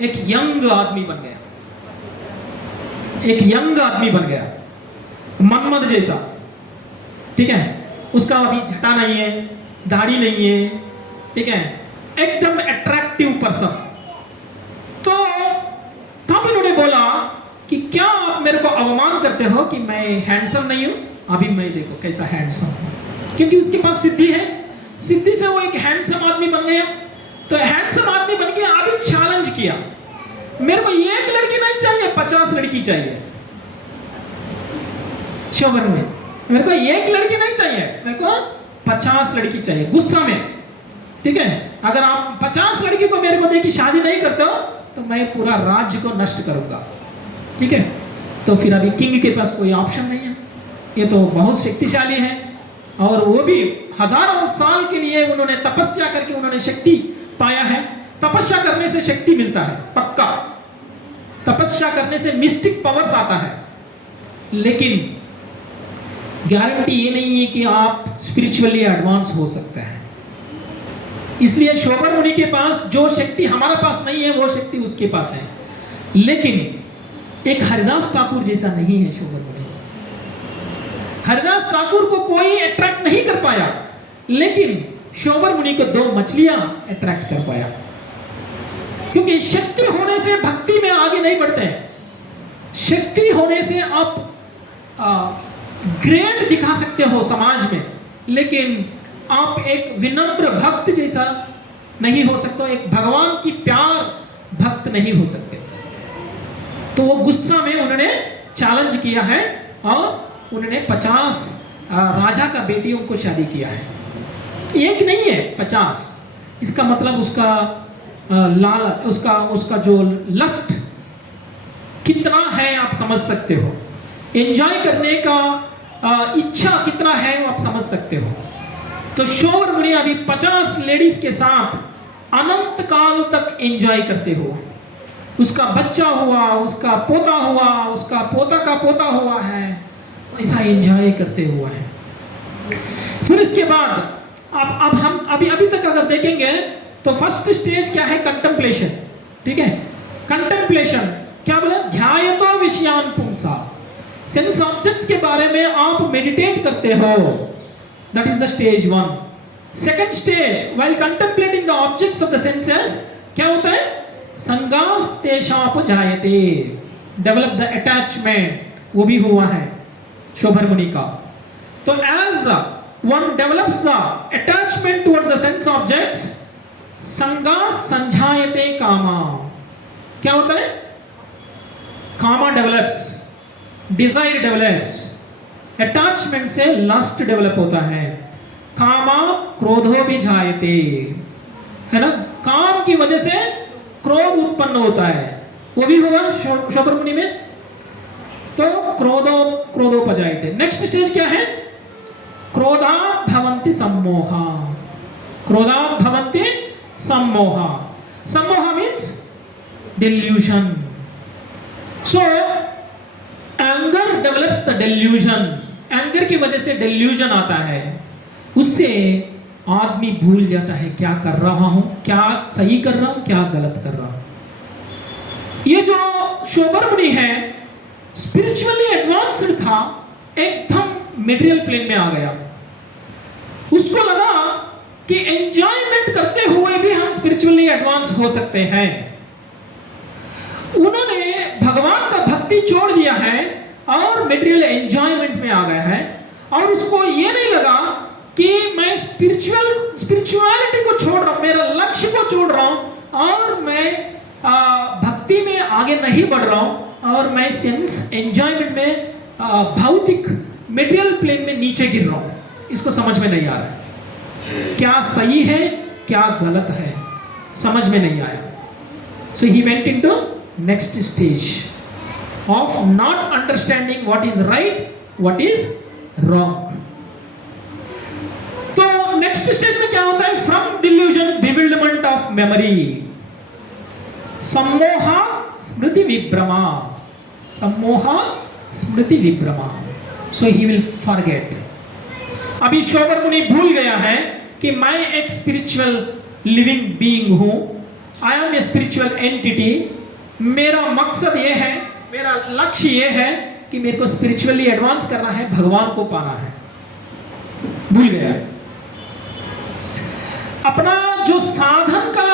एक यंग आदमी बन गया, एक यंग आदमी बन गया, मनमद जैसा. ठीक है, उसका अभी झटा नहीं है, दाढ़ी नहीं है, ठीक है, एकदम अट्रैक्टिव पर्सन. तो तब इन्होंने बोला कि क्या आप मेरे को अवमान करते हो कि मैं हैंडसम नहीं हूं, अभी मैं देखो कैसा हैंडसम हूं. क्योंकि उसके पास सिद्धि है, सिद्धि से वो एक हैंडसम आदमी बन गया. तो हैंडसम आदमी बन गया, अभी चैलेंज किया, मेरे को एक लड़की नहीं चाहिए, 50 लड़की चाहिए. शोबर में मेरे को एक लड़की नहीं चाहिए, मेरे को 50 लड़की चाहिए, गुस्सा में. ठीक है, अगर आप 50 लड़की को मेरे को देके शादी नहीं करते हो तो मैं पूरा राज्य को नष्ट करूंगा. ठीक है, तो फिर अभी किंग के पास कोई ऑप्शन नहीं है, ये तो बहुत शक्तिशाली है, और वो भी हजारों साल के लिए उन्होंने तपस्या करके उन्होंने शक्ति पाया है. तपस्या करने से शक्ति मिलता है पक्का, तपस्या करने से मिस्टिक पावर्स आता है, लेकिन गारंटी ये नहीं है कि आप स्पिरिचुअली एडवांस हो सकते हैं. इसलिए शोबर मुनि के पास जो शक्ति हमारे पास नहीं है वो शक्ति उसके पास है, लेकिन एक हरिदास ठाकुर जैसा नहीं है शोबर मुनि. हरिदास ठाकुर को कोई अट्रैक्ट नहीं कर पाया, लेकिन शोबर मुनि को 2 मछलियां अट्रैक्ट कर पाया। क्योंकि शक्ति होने से भक्ति में आगे नहीं बढ़ते हैं। शक्ति होने से आप ग्रेट दिखा सकते हो समाज में, लेकिन आप एक विनम्र भक्त जैसा नहीं हो सकते, एक भगवान की प्यार भक्त नहीं हो सकते। तो वो गुस्सा में उन्होंने चैलेंज किया है और उन्होंने 50 राजा का बेटियों को शादी किया है। एक नहीं है, 50। इसका मतलब उसका लाल उसका जो लस्ट कितना है आप समझ सकते हो, एंजॉय करने का इच्छा कितना है वो आप समझ सकते हो। तो शोबर मुनि अभी 50 लेडीज के साथ अनंत काल तक एंजॉय करते हो। उसका बच्चा हुआ, उसका पोता हुआ, उसका पोता का पोता हुआ है, ऐसा एंजॉय करते हुआ है। फिर इसके बाद अब हम अभी तक अगर देखेंगे तो फर्स्ट स्टेज क्या है? कंटेम्पलेशन। ठीक है, कंटेम्पलेशन क्या बोला? ध्यायतो विषयान पुंसा, सेंस ऑब्जेक्ट्स के बारे में आप मेडिटेट करते हो, that is the stage 1। Second stage, while contemplating the objects of the senses, क्या होता है? संगास तेषाप जायते, डेवलप द अटैचमेंट, वो भी हुआ है शोभर मुनि का। तो as one develops the attachment towards the sense objects, संगास संझायते कामा, क्या होता है? कामा डेवलप्स, डिजायर डेवलप्स, अटैचमेंट से लस्ट डेवलप होता है। कामा क्रोधो भी जायते, है ना? काम की वजह से क्रोध उत्पन्न होता है, वो भी हुआ शोभर मुनि में। तो क्रोधो पजायते। नेक्स्ट स्टेज क्या है? क्रोधात् भवन्ति सम्मोहा, क्रोधात् भवन्ति सम्मोहा। सम्मोहा means delusion. So anger develops the delusion, anger की वजह से delusion आता है, उससे आदमी भूल जाता है क्या कर रहा हूं, क्या सही कर रहा हूं, क्या गलत कर रहा हूं। ये जो शोभर मुनि है स्पिरिचुअली एडवांस्ड था, एकदम मटेरियल प्लेन में आ गया। उसको लगा कि एंजॉयमेंट करते हुए भी हम स्पिरिचुअली एडवांस हो सकते हैं। उन्होंने भगवान का भक्ति छोड़ दिया है और मटेरियल एंजॉयमेंट में आ गया है, और उसको ये नहीं लगा कि मैं स्पिरिचुअलिटी को छोड़ रहा हूं, मेरा लक्ष्य को छोड़ रहा हूं और मैं भक्ति में आगे नहीं बढ़ रहा हूं और मैं सेंस एंजॉयमेंट में भौतिक मटेरियल प्लेन में नीचे गिर रहा हूं। इसको समझ में नहीं आ रहा है क्या सही है क्या गलत है, समझ में नहीं आया। So he went into next stage of not understanding what is right what is wrong. तो नेक्स्ट स्टेज में क्या होता है? From delusion bewilderment of memory, सम्मोहा स्मृति विभ्रमा, सम्मोहा स्मृति विभ्रमा। So he will forget. अभी शोभर मुनि भूल गया है कि मैं एक स्पिरिचुअल लिविंग बीइंग हूं, I am a spiritual entity. मेरा मकसद ये है, मेरा लक्ष्य ये है कि मेरे को स्पिरिचुअली एडवांस करना है, भगवान को पाना है। भूल गया अपना जो साधन का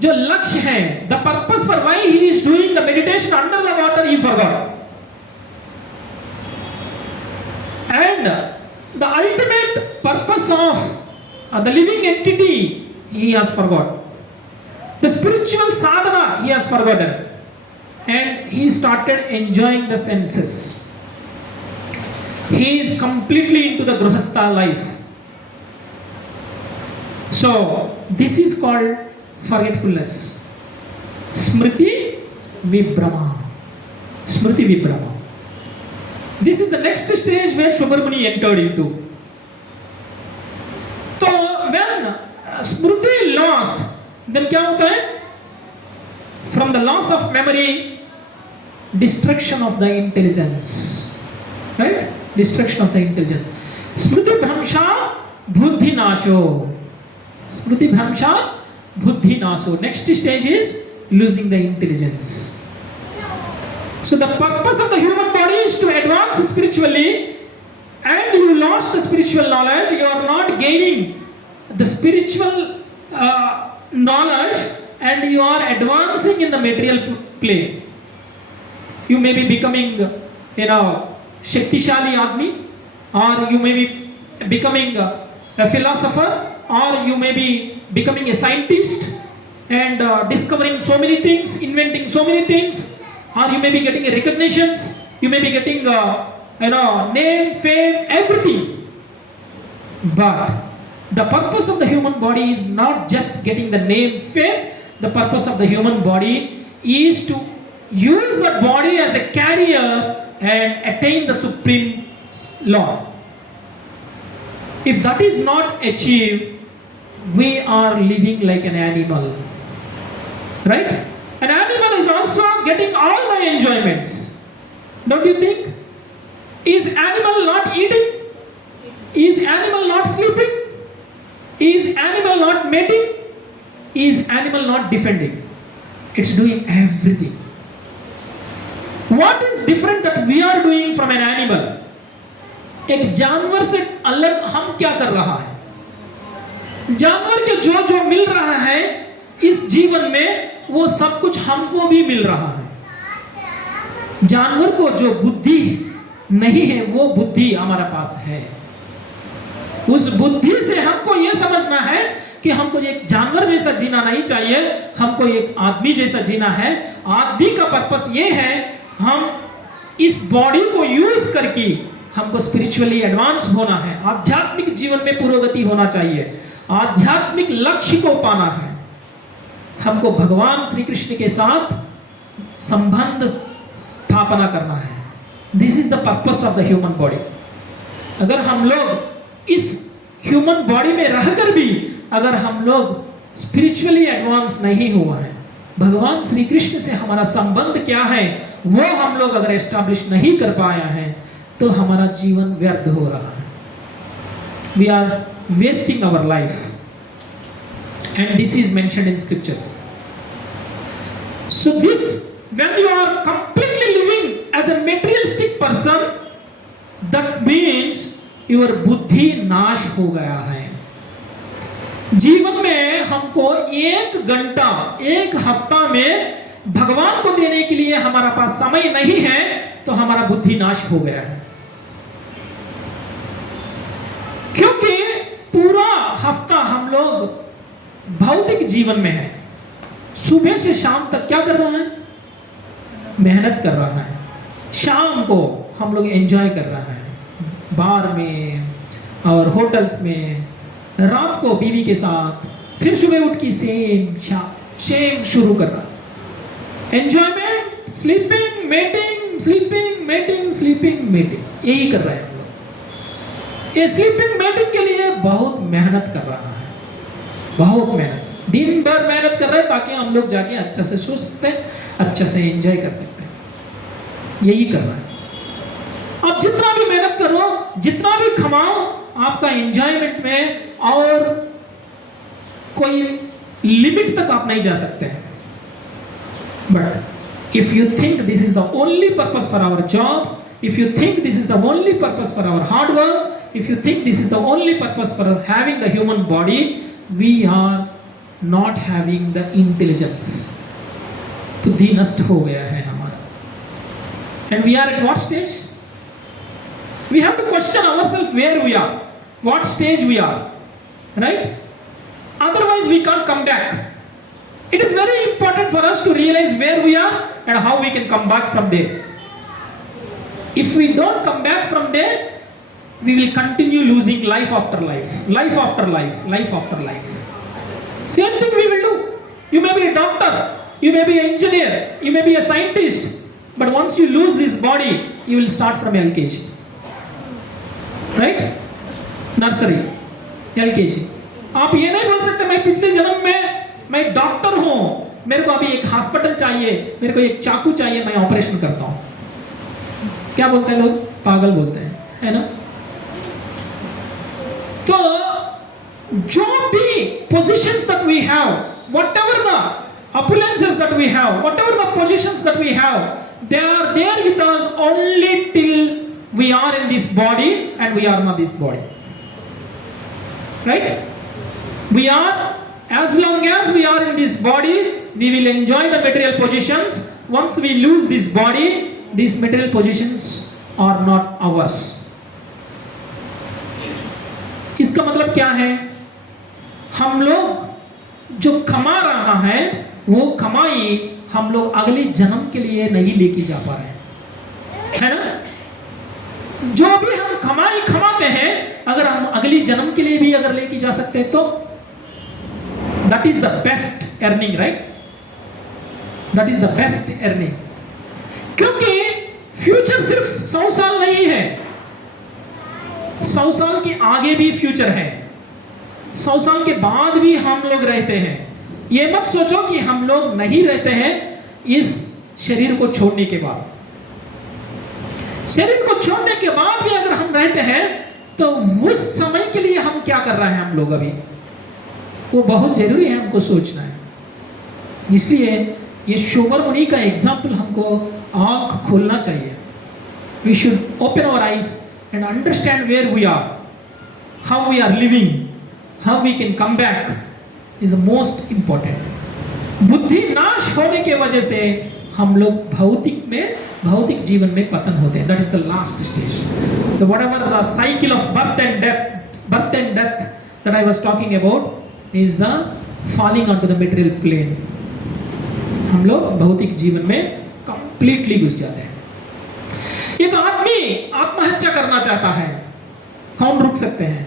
जो लक्ष्य है, the purpose for why he is doing the meditation under the water, he forgot. And the ultimate purpose of the living entity he has forgot. The spiritual sadhana he has forgotten, and he started enjoying the senses. He is completely into the grihastha life. So this is called forgetfulness. Smriti Vibhrama. Smriti Vibhrama. This is the next stage where Shobhar Muni entered into. तो when Smriti lost, then क्या होता है? From the loss of memory, destruction of the intelligence, right? Destruction of the intelligence. Smriti Bhramsha Buddhi Nasho. Smriti Bhramsha Buddhi Nasho. Next stage is losing the intelligence. So the purpose of the human body is to advance spiritually, and you lost the spiritual knowledge, you are not gaining the spiritual knowledge and you are advancing in the material plane. You may be becoming, Shaktishali Admi, or you may be becoming a philosopher, or you may be becoming a scientist and discovering so many things, inventing so many things, or you may be getting a recognitions, you may be getting name, fame, everything. But the purpose of the human body is not just getting the name, fame. The purpose of the human body is to use the body as a carrier and attain the Supreme Lord. If that is not achieved, we are living like an animal. Right? An animal is also getting all the enjoyments. Don't you think? Is animal not eating? Is animal not sleeping? Is animal not mating? Is animal not defending? It's doing everything. What is different that we are doing from an animal? एक जानवर से अलग हम क्या कर रहा है? जानवर के जो मिल रहा है इस जीवन में, वो सब कुछ हमको भी मिल रहा है। जानवर को जो बुद्धि नहीं है, वो बुद्धि हमारे पास है। उस बुद्धि से हमको यह समझना है कि हमको एक जानवर जैसा जीना नहीं चाहिए, हमको एक आदमी जैसा जीना है। आदमी का पर्पस ये है, हम इस बॉडी को यूज करके हमको स्पिरिचुअली एडवांस होना है, आध्यात्मिक जीवन में पुरोगति होना चाहिए, आध्यात्मिक लक्ष्य को पाना है, हमको भगवान श्री कृष्ण के साथ संबंध स्थापना करना है। This is the purpose of the human body. अगर हम लोग इस ह्यूमन बॉडी में रहकर भी अगर हम लोग स्पिरिचुअली एडवांस नहीं हुआ है, भगवान श्री कृष्ण से हमारा संबंध क्या है वो हम लोग अगर एस्टैब्लिश नहीं कर पाया है, तो हमारा जीवन व्यर्थ हो रहा है। We are wasting our life and this is mentioned in scriptures. So this when you are completely living as a materialistic person, that means your बुद्धि नाश हो गया है। जीवन में हमको 1 घंटा 1 हफ्ता में भगवान को देने के लिए हमारा पास समय नहीं है, तो हमारा बुद्धि नाश हो गया है। क्योंकि पूरा हफ्ता हम लोग भौतिक जीवन में है। सुबह से शाम तक क्या कर रहा है? मेहनत कर रहा है। शाम को हम लोग एंजॉय कर रहा है, बार में और होटल्स में, रात को बीवी के साथ, फिर सुबह उठ के सेम शुरू कर रहा है। Enjoyment, sleeping, mating, sleeping, mating, sleeping, mating, यही कर रहे हैं हम लोग। ये स्लीपिंग मेटिंग के लिए बहुत मेहनत कर रहा है, बहुत मेहनत, दिन भर मेहनत कर रहे हैं ताकि हम लोग जाके अच्छा से सो सकते हैं, अच्छा से एंजॉय कर सकते हैं। यही कर रहा है। आप जितना भी मेहनत करो, जितना भी कमाओ, आपका एंजॉयमेंट में और कोई लिमिट तक आप नहीं जा सकते हैं। But if you think this is the only purpose for our job, if you think this is the only purpose for our hard work, if you think this is the only purpose for having the human body, we are not having the intelligence. बुद्धि नष्ट हो गया है हमारा। And we are at what stage? We have to question ourselves where we are, what stage we are, right? Otherwise we can't come back. It is very important for us to realize where we are and how we can come back from there. If we don't come back from there, we will continue losing life after life, life after life, life after life. Same thing we will do. You may be a doctor, you may be an engineer, you may be a scientist, but once you lose this body, you will start from LKG. Right? Nursery, LKG. आप ये नहीं बोल सकते मैं पिछले जन्म में मैं डॉक्टर हूँ, मेरे को अभी एक हॉस्पिटल चाहिए, मेरे को एक चाकू चाहिए, मैं ऑपरेशन करता हूँ। क्या बोलते हैं लोग? पागल बोलते हैं, है ना? तो जो भी positions that we have, whatever the opulences that we have, whatever the positions that we have, they are there with us only till we are in this body and we are not this body. Right? We are, as long as we are in this body, we will enjoy the material positions. Once we lose this body, these material positions are not ours. इसका मतलब क्या है? हम लोग जो कमा रहा है वो कमाई हम लोग अगले जन्म के लिए नहीं लेके जा पा रहे हैं, है ना? जो भी हम कमाई कमाते हैं, अगर हम अगली जन्म के लिए भी अगर लेके जा सकते हैं तो that is the best earning, right? That is the best earning. क्योंकि फ्यूचर सिर्फ 100 साल नहीं है, 100 साल के आगे भी फ्यूचर है, 100 साल के बाद भी हम लोग रहते हैं। ये मत सोचो कि हम लोग नहीं रहते हैं इस शरीर को छोड़ने के बाद। शरीर को छोड़ने के बाद भी अगर हम रहते हैं तो उस समय के लिए हम क्या कर रहे हैं हम लोग अभी, वो बहुत जरूरी है हमको सोचना है। इसलिए ये शोबर मुनि का एग्जाम्पल हमको आंख खोलना चाहिए। We should open our eyes and understand where we are, how we are living, how we can come back is most important. बुद्धि नाश होने के वजह से हम लोग भौतिक जीवन में पतन होते हैं। That is the last stage. Whatever the cycle of birth and death that I was talking about is the falling on to the material plane. हम लोग भौतिक जीवन में कंप्लीटली घुस जाते हैं। एक आदमी आत्महत्या करना चाहता है, कौन रुक सकते हैं?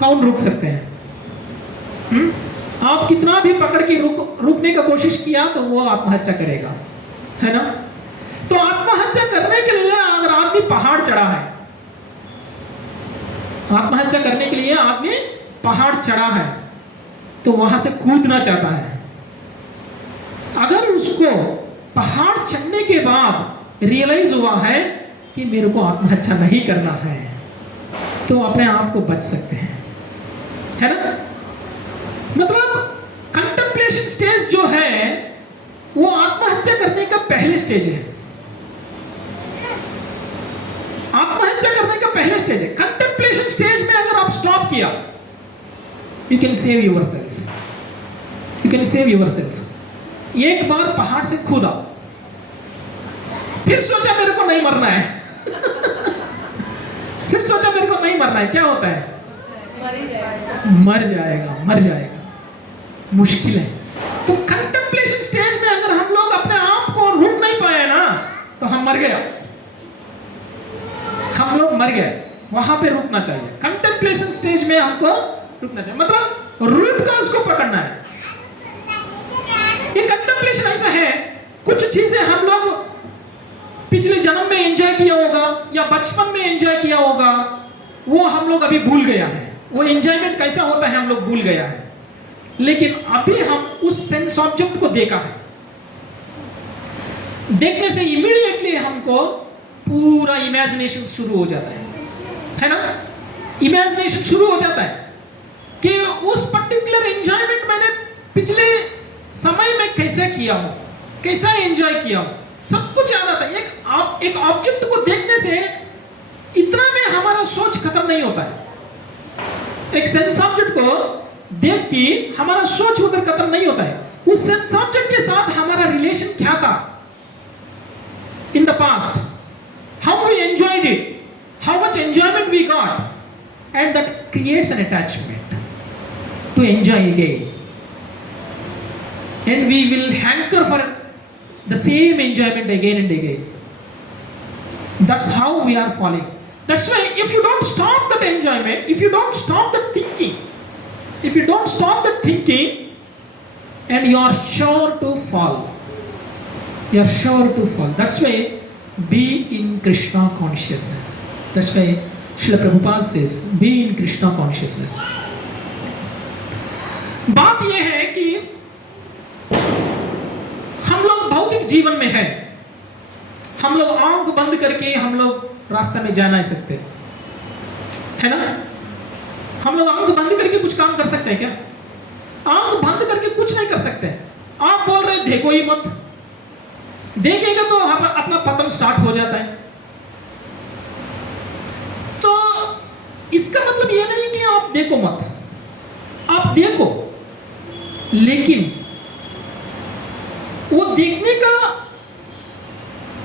कौन रुक सकते हैं? आप कितना भी पकड़ के रुकने का कोशिश किया तो वो आत्महत्या करेगा, है ना? तो आत्महत्या करने के लिए अगर आदमी पहाड़ चढ़ा है, आत्महत्या करने के लिए आदमी पहाड़ चढ़ा है तो वहां से कूदना चाहता है। अगर उसको पहाड़ चढ़ने के बाद रियलाइज हुआ है कि मेरे को आत्महत्या नहीं करना है, तो अपने आप को बच सकते हैं, है ना? मतलब कंटेम्पलेशन स्टेज जो है वो आत्महत्या करने का पहले स्टेज है। आत्महत्या करने का पहले स्टेज है। कंटेम्पलेशन स्टेज में अगर आप स्टॉप किया, you can save yourself, you can save yourself. एक बार पहाड़ से कूदा, फिर सोचा मेरे को नहीं मरना है फिर सोचा मेरे को नहीं मरना है, क्या होता है? मर जाएगा। मुश्किल है। तो कंटेम्पलेशन स्टेज में अगर हम लोग अपने आप को रोक नहीं पाए ना तो हम मर गए, हम लोग मर गए। वहां पे रुकना चाहिए। कंटेम्पलेशन स्टेज में हमको रुकना चाहिए, मतलब रूट का उसको पकड़ना है। ये कंटेम्पलेशन ऐसा है, कुछ चीजें हम लोग पिछले जन्म में एंजॉय किया होगा या बचपन में एंजॉय किया होगा, वो हम लोग अभी भूल गया है। वो एंजॉयमेंट कैसा होता है हम लोग भूल गया है, लेकिन अभी हम उस सेंस ऑब्जेक्ट को देखा है। देखने से इमीडिएटली हमको पूरा इमेजिनेशन शुरू हो जाता है ना? इमेजिनेशन शुरू हो जाता है कि उस पर्टिकुलर एंजॉयमेंट मैंने पिछले समय में कैसे किया हूं, कैसा एंजॉय किया हूं, सब कुछ याद आता है। एक ऑब्जेक्ट को देखने से इतना में हमारा सोच खत्म नहीं होता है। एक सेंस ऑब्जेक्ट को देख के हमारा सोच उधर खत्म नहीं होता है। उस सेंस ऑब्जेक्ट के साथ हमारा रिलेशन क्या था in the past, how we enjoyed it, how much enjoyment we got, and that creates an attachment to enjoy again, and we will hanker for the same enjoyment again and again. That's how we are falling. That's why if you don't stop that enjoyment, if you don't stop that thinking, if you don't stop that thinking, and you are sure to fall. You are sure to fall. That's why be in Krishna consciousness. That's why Srila Prabhupada says, be in Krishna consciousness. बात यह है कि हम लोग भौतिक जीवन में हैं, हम लोग आंख बंद करके हम लोग रास्ते में जा नहीं सकते, है ना? हम लोग आंख बंद करके कुछ काम कर सकते हैं क्या? आंख बंद करके कुछ नहीं कर सकते। आप बोल रहे देखो ही मत, देखेगा तो अपना पतन स्टार्ट हो जाता है। तो इसका मतलब ये नहीं कि आप देखो मत, आप देखो, लेकिन वो देखने का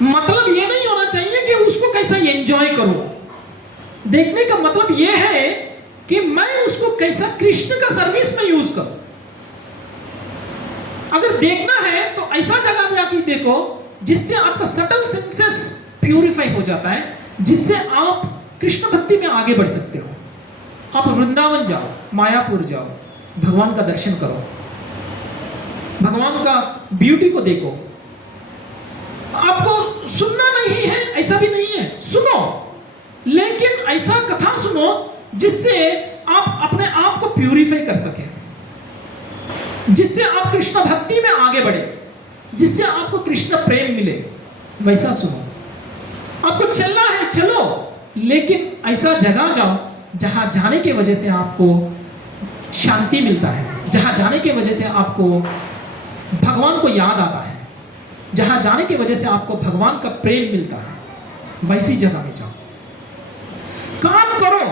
मतलब ये नहीं होना चाहिए कि उसको कैसा एंजॉय करो। देखने का मतलब ये है कि मैं उसको कैसा कृष्ण का सर्विस में यूज करूं। अगर देखना है तो ऐसा जगह जाके देखो जिससे आपका सटल सेंसेस प्यूरिफाई हो जाता है, जिससे आप कृष्ण भक्ति में आगे बढ़ सकते हो। आप वृंदावन जाओ, मायापुर जाओ, भगवान का दर्शन करो, भगवान का ब्यूटी को देखो। आपको सुनना नहीं है ऐसा भी नहीं है, सुनो, लेकिन ऐसा कथा सुनो जिससे आप अपने आप को प्यूरिफाई कर सके, जिससे आप कृष्ण भक्ति में आगे बढ़े, जिससे आपको कृष्ण प्रेम मिले, वैसा सुनो। आपको चलना है चलो, लेकिन ऐसा जगह जाओ जहां जाने के वजह से आपको शांति मिलता है, जहां जाने के वजह से आपको भगवान को याद आता है, जहां जाने की वजह से आपको भगवान का प्रेम मिलता है, वैसी जगह में जाओ। काम करो,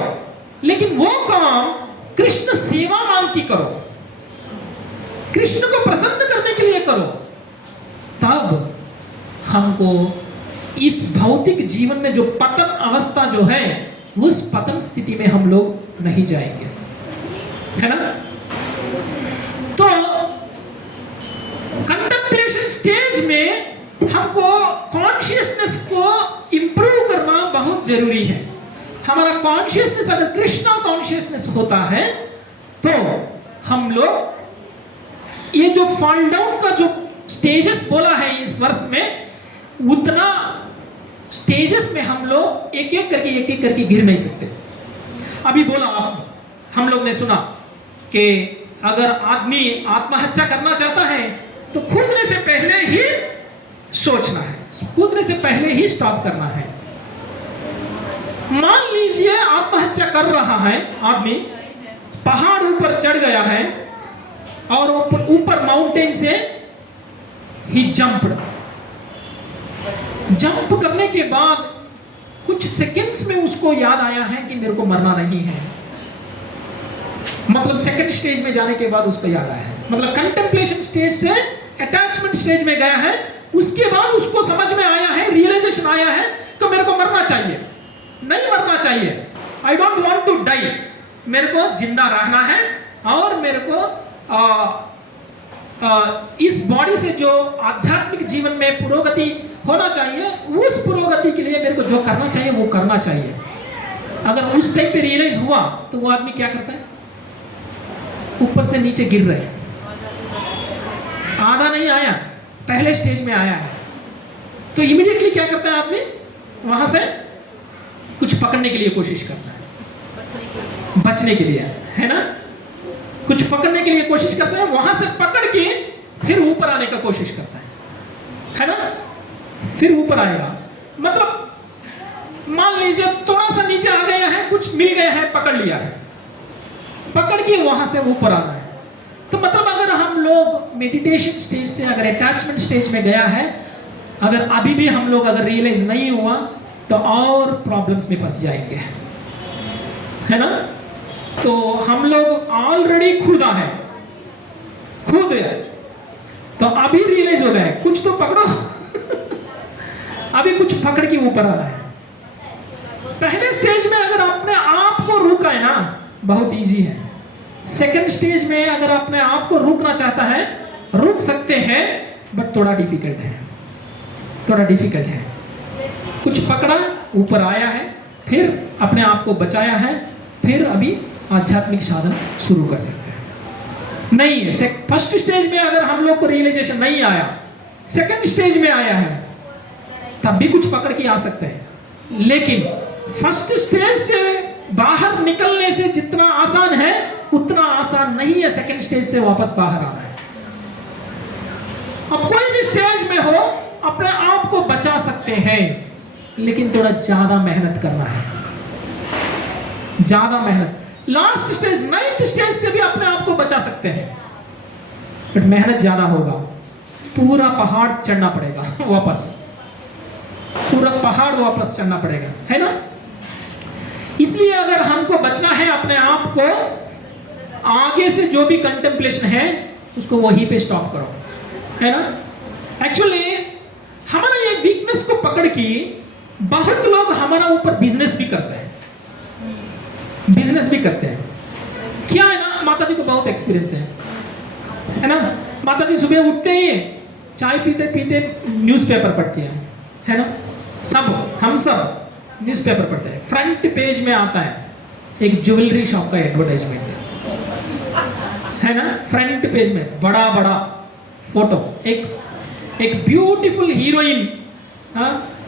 लेकिन वो काम कृष्ण सेवा नाम की करो, कृष्ण को प्रसन्न करने के लिए करो। तब हमको इस भौतिक जीवन में जो पतन अवस्था जो है, उस पतन स्थिति में हम लोग नहीं जाएंगे, है ना। तो कंटेम्पलेशन स्टेज में हमको कॉन्शियसनेस को इंप्रूव करना बहुत जरूरी है। हमारा कॉन्शियसनेस अगर कृष्णा कॉन्शियसनेस होता है तो हम लोग ये जो फॉल डाउन का जो स्टेजेस बोला है इस वर्ष में, उतना स्टेजेस में हम लोग एक एक करके गिर नहीं सकते। अभी बोला आप, हम लोग ने सुना कि अगर आदमी आत्महत्या करना चाहता है तो कूदने से पहले ही सोचना है, कूदने से पहले ही स्टॉप करना है। मान लीजिए आत्महत्या कर रहा है आदमी, पहाड़ ऊपर चढ़ गया है और ऊपर माउंटेन से ही जंप करने के बाद कुछ सेकंड्स में उसको याद आया है कि मेरे को मरना नहीं है। मतलब सेकंड स्टेज में जाने के बाद उसको याद आया है, मतलब कंटेम्पलेशन स्टेज से अटैचमेंट स्टेज में गया है, उसके बाद उसको समझ में आया है, रियलाइजेशन आया है कि मेरे को मरना चाहिए, नहीं मरना चाहिए, I don't want to die, मेरे को जिंदा रहना है और मेरे को इस बॉडी से जो आध्यात्मिक जीवन में पुरोगति होना चाहिए, उस पुरोगति के लिए मेरे को जो करना चाहिए वो करना चाहिए। अगर उस टाइम पे रियलाइज हुआ तो वो आदमी क्या करता है, ऊपर से नीचे गिर रहे हैं, आधा नहीं आया, पहले स्टेज में आया है, तो इमीडिएटली क्या करता है आदमी, वहां से कुछ पकड़ने के लिए कोशिश करता है, बचने के लिए, है ना, कुछ पकड़ने के लिए कोशिश करता है, वहां से पकड़ के फिर ऊपर आने का कोशिश करता है ना, फिर ऊपर आएगा। मतलब मान लीजिए थोड़ा सा नीचे आ गया है, कुछ मिल गया है, पकड़ लिया है, पकड़ के वहां से ऊपर आना है। तो मतलब अगर हम लोग मेडिटेशन स्टेज से अगर अटैचमेंट स्टेज में गया है, अगर अभी भी हम लोग अगर रियलाइज नहीं हुआ तो और प्रॉब्लम्स में फंस जाएंगे, है ना। तो हम लोग ऑलरेडी खुदा है, खुद है, तो अभी रियलाइज हो गया है, कुछ तो पकड़ो अभी कुछ पकड़ के ऊपर आ रहा है। पहले स्टेज में अगर अपने आप को रुका है ना, बहुत इजी है। सेकंड स्टेज में अगर अपने आप को रुकना चाहता है, रुक सकते हैं, बट थोड़ा डिफिकल्ट है, थोड़ा डिफिकल्ट है। कुछ पकड़ा, ऊपर आया है, फिर अपने आप को बचाया है, फिर अभी आध्यात्मिक साधन शुरू कर सकते हैं। नहीं है फर्स्ट स्टेज में अगर हम लोग को रियलाइजेशन नहीं आया, सेकंड स्टेज में आया है, तब भी कुछ पकड़ के आ सकते हैं। लेकिन फर्स्ट स्टेज से बाहर निकलने से जितना आसान है उतना आसान नहीं है सेकंड स्टेज से वापस बाहर आना है। अब कोई भी स्टेज में हो अपने आप को बचा सकते हैं, लेकिन थोड़ा ज्यादा मेहनत करना है, ज्यादा मेहनत। लास्ट स्टेज, नाइन्थ स्टेज से भी अपने आप को बचा सकते हैं, बट मेहनत ज्यादा होगा, पूरा पहाड़ चढ़ना पड़ेगा वापस, पूरा पहाड़ वापस चढ़ना पड़ेगा, है ना। इसलिए अगर हमको बचना है अपने आप को आगे से जो भी कंटेम्पलेशन है उसको वहीं पे स्टॉप करो, है ना। एक्चुअली हमारा ये वीकनेस को पकड़ के बहुत लोग हमारा ऊपर बिजनेस भी करते हैं, क्या है ना। माता जी को बहुत एक्सपीरियंस है ना। माता जी सुबह उठते ही चाय पीते पीते न्यूज़पेपर पढ़ती है ना। हम सब न्यूज़पेपर पढ़ते हैं। फ्रंट पेज में आता है एक ज्वेलरी शॉप का एडवर्टाइजमेंट, है ना। फ्रंट पेज में बड़ा बड़ा फोटो, एक ब्यूटीफुल हीरोइन,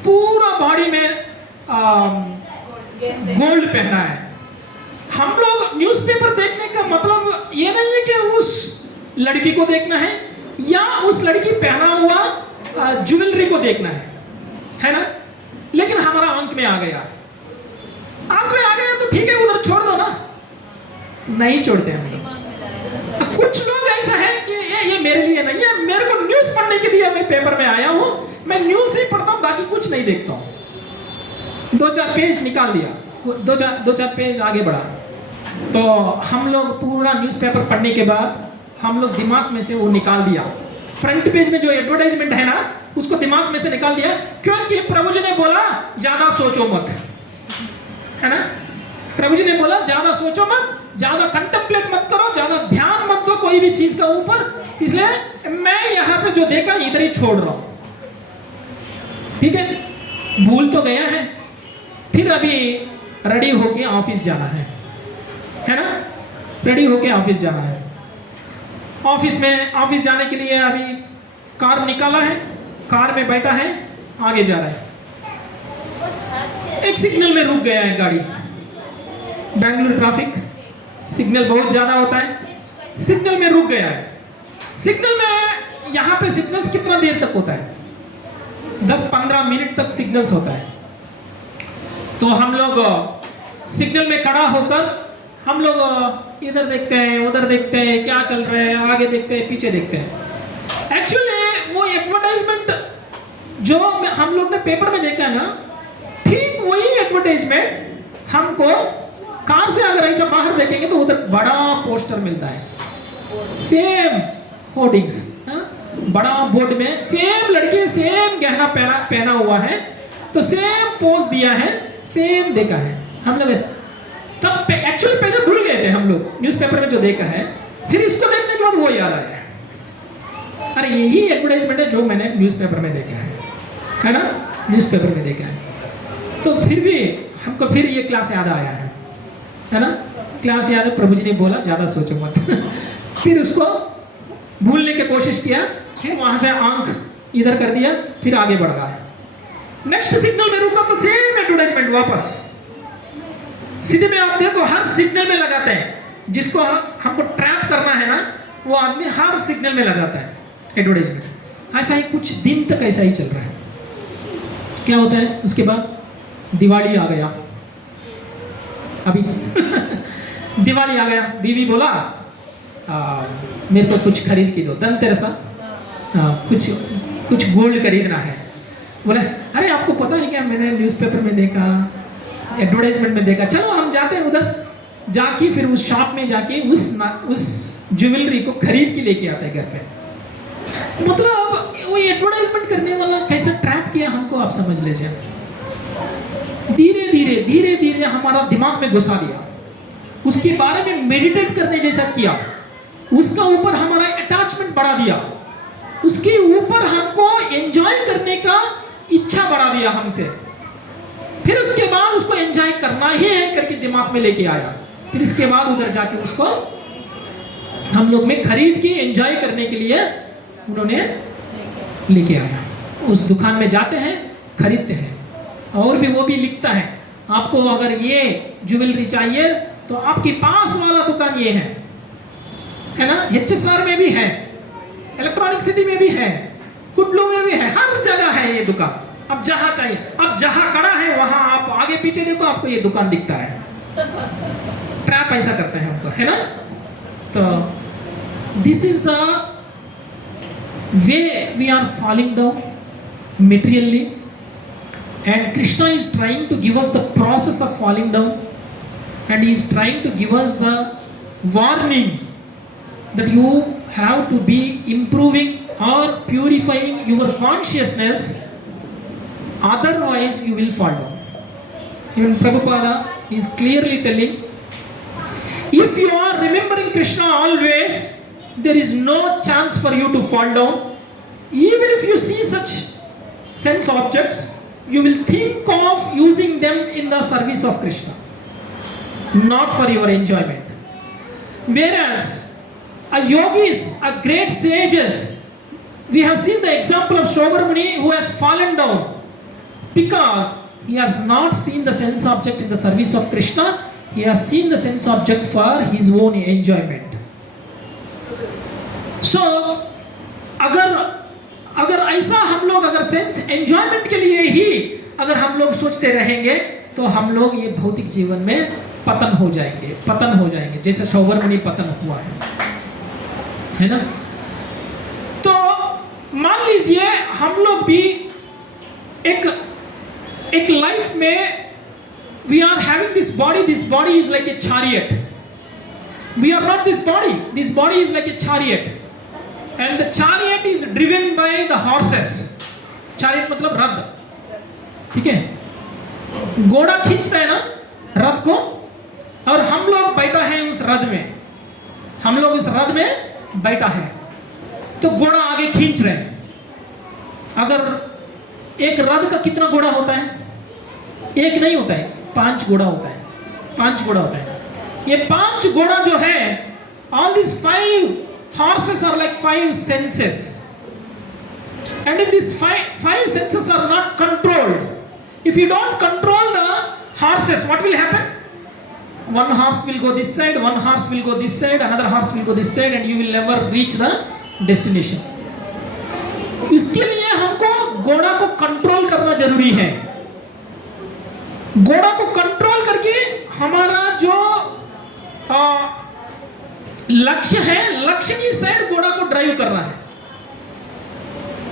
पूरा बॉडी में गोल्ड पहना है। हम लोग न्यूज़पेपर देखने का मतलब ये नहीं है कि उस लड़की को देखना है या उस लड़की पहना हुआ ज्वेलरी को देखना है ना। लेकिन हमारा आंख में आ गया तो ठीक है, उधर छोड़ दो ना। नहीं छोड़ते हम लोग। कुछ लोग ऐसा है कि ये मेरे लिए नहीं है, मेरे को न्यूज़ पढ़ने के लिए मैं पेपर में आया हूं, मैं न्यूज़ ही पढ़ता हूं, बाकी कुछ नहीं देखता हूं। 2-4 पेज निकाल दिया, 2-4 पेज आगे बढ़ा। तो हम लोग पूरा न्यूज़पेपर पढ़ने के बाद हम लोग दिमाग में से वो निकाल दिया। फ्रंट पेज में जो एडवर्टाइजमेंट है ना, उसको दिमाग में से निकाल दिया, क्योंकि प्रभु जी ने बोला ज्यादा सोचो मत, है ना। प्रभु जी ने बोला ज्यादा सोचो मत, ज्यादा कंटेम्पलेट मत करो, ज्यादा ध्यान मत दो कोई भी चीज का ऊपर। इसलिए मैं यहाँ पे जो देखा इधर ही छोड़ रहा हूं, ठीक है। भूल तो गया है, फिर अभी रेडी होके ऑफिस जाना है ना। रेडी होके ऑफिस जाना है। ऑफिस जाने के लिए अभी कार निकाला है, कार में बैठा है, आगे जा रहा है। एक सिग्नल में रुक गया है गाड़ी। बेंगलुरु ट्रैफिक, सिग्नल बहुत ज्यादा होता है, सिग्नल में रुक गया है। सिग्नल में यहाँ पे सिग्नल्स कितना देर तक होता है? 10-15 मिनट तक सिग्नल्स होता है। तो हम लोग सिग्नल में खड़ा होकर हम लोग इधर देखते हैं, उधर देखते हैं, क्या चल रहा है, आगे देखते हैं, पीछे देखते हैं। एक्चुअली वो एडवर्टाइजमेंट जो हम लोग ने पेपर में देखा है ना, ठीक वही एडवर्टाइजमेंट हमको कार से अगर ऐसा बाहर देखेंगे तो उधर बड़ा पोस्टर मिलता है, सेम होर्डिंग्स, बड़ा बोर्ड में सेम लड़की, सेम गहना पहना हुआ है, तो सेम पोज दिया है, सेम देखा है हम लोग। ऐसा तब एक्चुअली पहले भूल गए थे हम लोग न्यूज़पेपर में जो देखा है, फिर इसको देखने के बाद वो याद आया, अरे यही एडवर्टाइजमेंट है जो मैंने न्यूज़पेपर में देखा है ना, न्यूज़पेपर में देखा है। तो फिर भी हमको फिर ये क्लास याद आया है ना। क्लास याद है, प्रभु जी ने बोला ज्यादा सोचो मत। फिर उसको भूलने की कोशिश किया, फिर वहां से आंख इधर कर दिया, फिर आगे बढ़ रहा है। नेक्स्ट सिग्नल में रुका तो सेम एडवर्टाइजमेंट वापस। सीधे में आप देखो हर सिग्नल में लगाते हैं, जिसको हमको ट्रैप करना है ना, वो आदमी हर सिग्नल में लगाता है एडवर्टाइजमेंट। ऐसा ही कुछ दिन तक ऐसा ही चल रहा है। क्या होता है उसके बाद? दिवाली आ गया। अभी दिवाली आ गया, बीवी बोला मेरे को कुछ खरीद के दो, धनतेरस, कुछ गोल्ड खरीदना है। बोले अरे आपको पता है क्या, मैंने न्यूज़पेपर में देखा, एडवर्टाइजमेंट में देखा, चलो हम जाते हैं उधर। जाके फिर उस शॉप में जाके उस ज्वेलरी को खरीद के लेके आते हैं घर पे। मतलब वो एडवर्टाइजमेंट करने वाला कैसा ट्रैप किया हमको, आप समझ लीजिए। धीरे धीरे हमारा दिमाग में घुसा दिया, उसके बारे में मेडिटेट करने जैसा किया, उसका ऊपर हमारा अटैचमेंट बढ़ा दिया, उसके ऊपर हमको एंजॉय करने का इच्छा बढ़ा दिया हमसे। फिर उसके बाद उसको एंजॉय करना ही है करके दिमाग में लेके आया। फिर इसके बाद उधर जाके उसको हम लोग में खरीद के एंजॉय करने के लिए उन्होंने लेके आया। उस दुकान में जाते हैं, खरीदते हैं, और भी वो भी लिखता है आपको अगर ये ज्वेलरी चाहिए तो आपके पास वाला दुकान ये है ना। HSR में भी है, इलेक्ट्रॉनिक सिटी में भी है, कुटलू में भी है, हर जगह है ये दुकान। अब जहां चाहिए, अब जहां खड़ा है वहां आप आगे पीछे देखो, आपको ये दुकान दिखता है। ट्रैप ऐसा करते हैं हमको, है ना। तो this is the way we are falling down materially, and Krishna is trying to give us the process of falling down, and he is trying to give us the warning that you have to be improving or purifying your consciousness, otherwise you will fall down. Even Prabhupada is clearly telling, if you are remembering Krishna always, there is no chance for you to fall down. Even if you see such sense objects, you will think of using them in the service of Krishna, not for your enjoyment. Whereas a yogis, a great sages, we have seen the example of Shobar Muni who has fallen down because he has not seen the sense object in the service of Krishna. He has seen the sense object for his own enjoyment. So अगर ऐसा हम लोग अगर sense enjoyment के लिए ही अगर हम लोग सोचते रहेंगे तो हम लोग ये भौतिक जीवन में पतन हो जाएंगे जैसे शौवर मुनि पतन हुआ है ना। तो मान लीजिए हम लोग भी एक लाइफ में we are having this body is like a chariot. We are not this body is like a chariot, and the chariot is driven by the horses. chariot मतलब रथ, ठीक है, घोड़ा खींचता है ना रथ को, और हम लोग बैठा है उस रथ में, बैठा है, तो घोड़ा आगे खींच रहे हैं। अगर एक रथ का कितना घोड़ा होता है? एक नहीं होता है, 5 घोड़ा होता है। ये 5 घोड़ा जो है, all these 5 horses are like 5 senses, and if these 5 senses are not controlled, if you don't control the horses, what will happen? One horse will go this side, one horse will go this side, another horse will go this side, and you will never reach the destination. इसके लिए हमको घोड़ा को control करना जरूरी है। घोड़ा को कंट्रोल करके हमारा जो लक्ष्य है, लक्ष्य की साइड घोड़ा को ड्राइव करना है,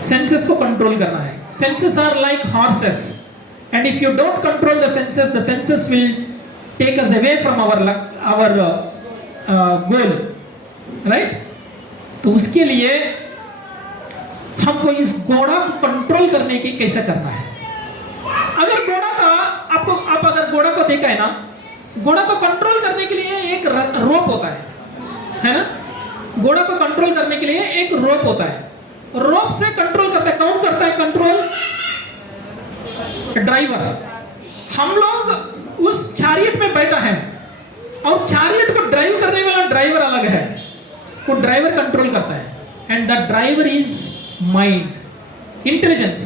सेंसेस को कंट्रोल करना है। Senses are like horses, and if you don't control the senses will take us away from our goal, right. तो उसके लिए हमको इस घोड़ा को कंट्रोल करने की कैसे करना है। अगर घोड़ा का आप अगर घोड़ा को देखा है ना, घोड़ा को कंट्रोल करने के लिए एक रोप होता है ना, घोड़ा को कंट्रोल करने के लिए एक रोप होता है। रोप से कंट्रोल करता है, कौन करता है कंट्रोल? ड्राइवर। हम लोग उस चैरियट में बैठा है, और चैरियट को ड्राइव करने वाला ड्राइवर अलग है, वो ड्राइवर कंट्रोल करता है, and the driver is mind, intelligence.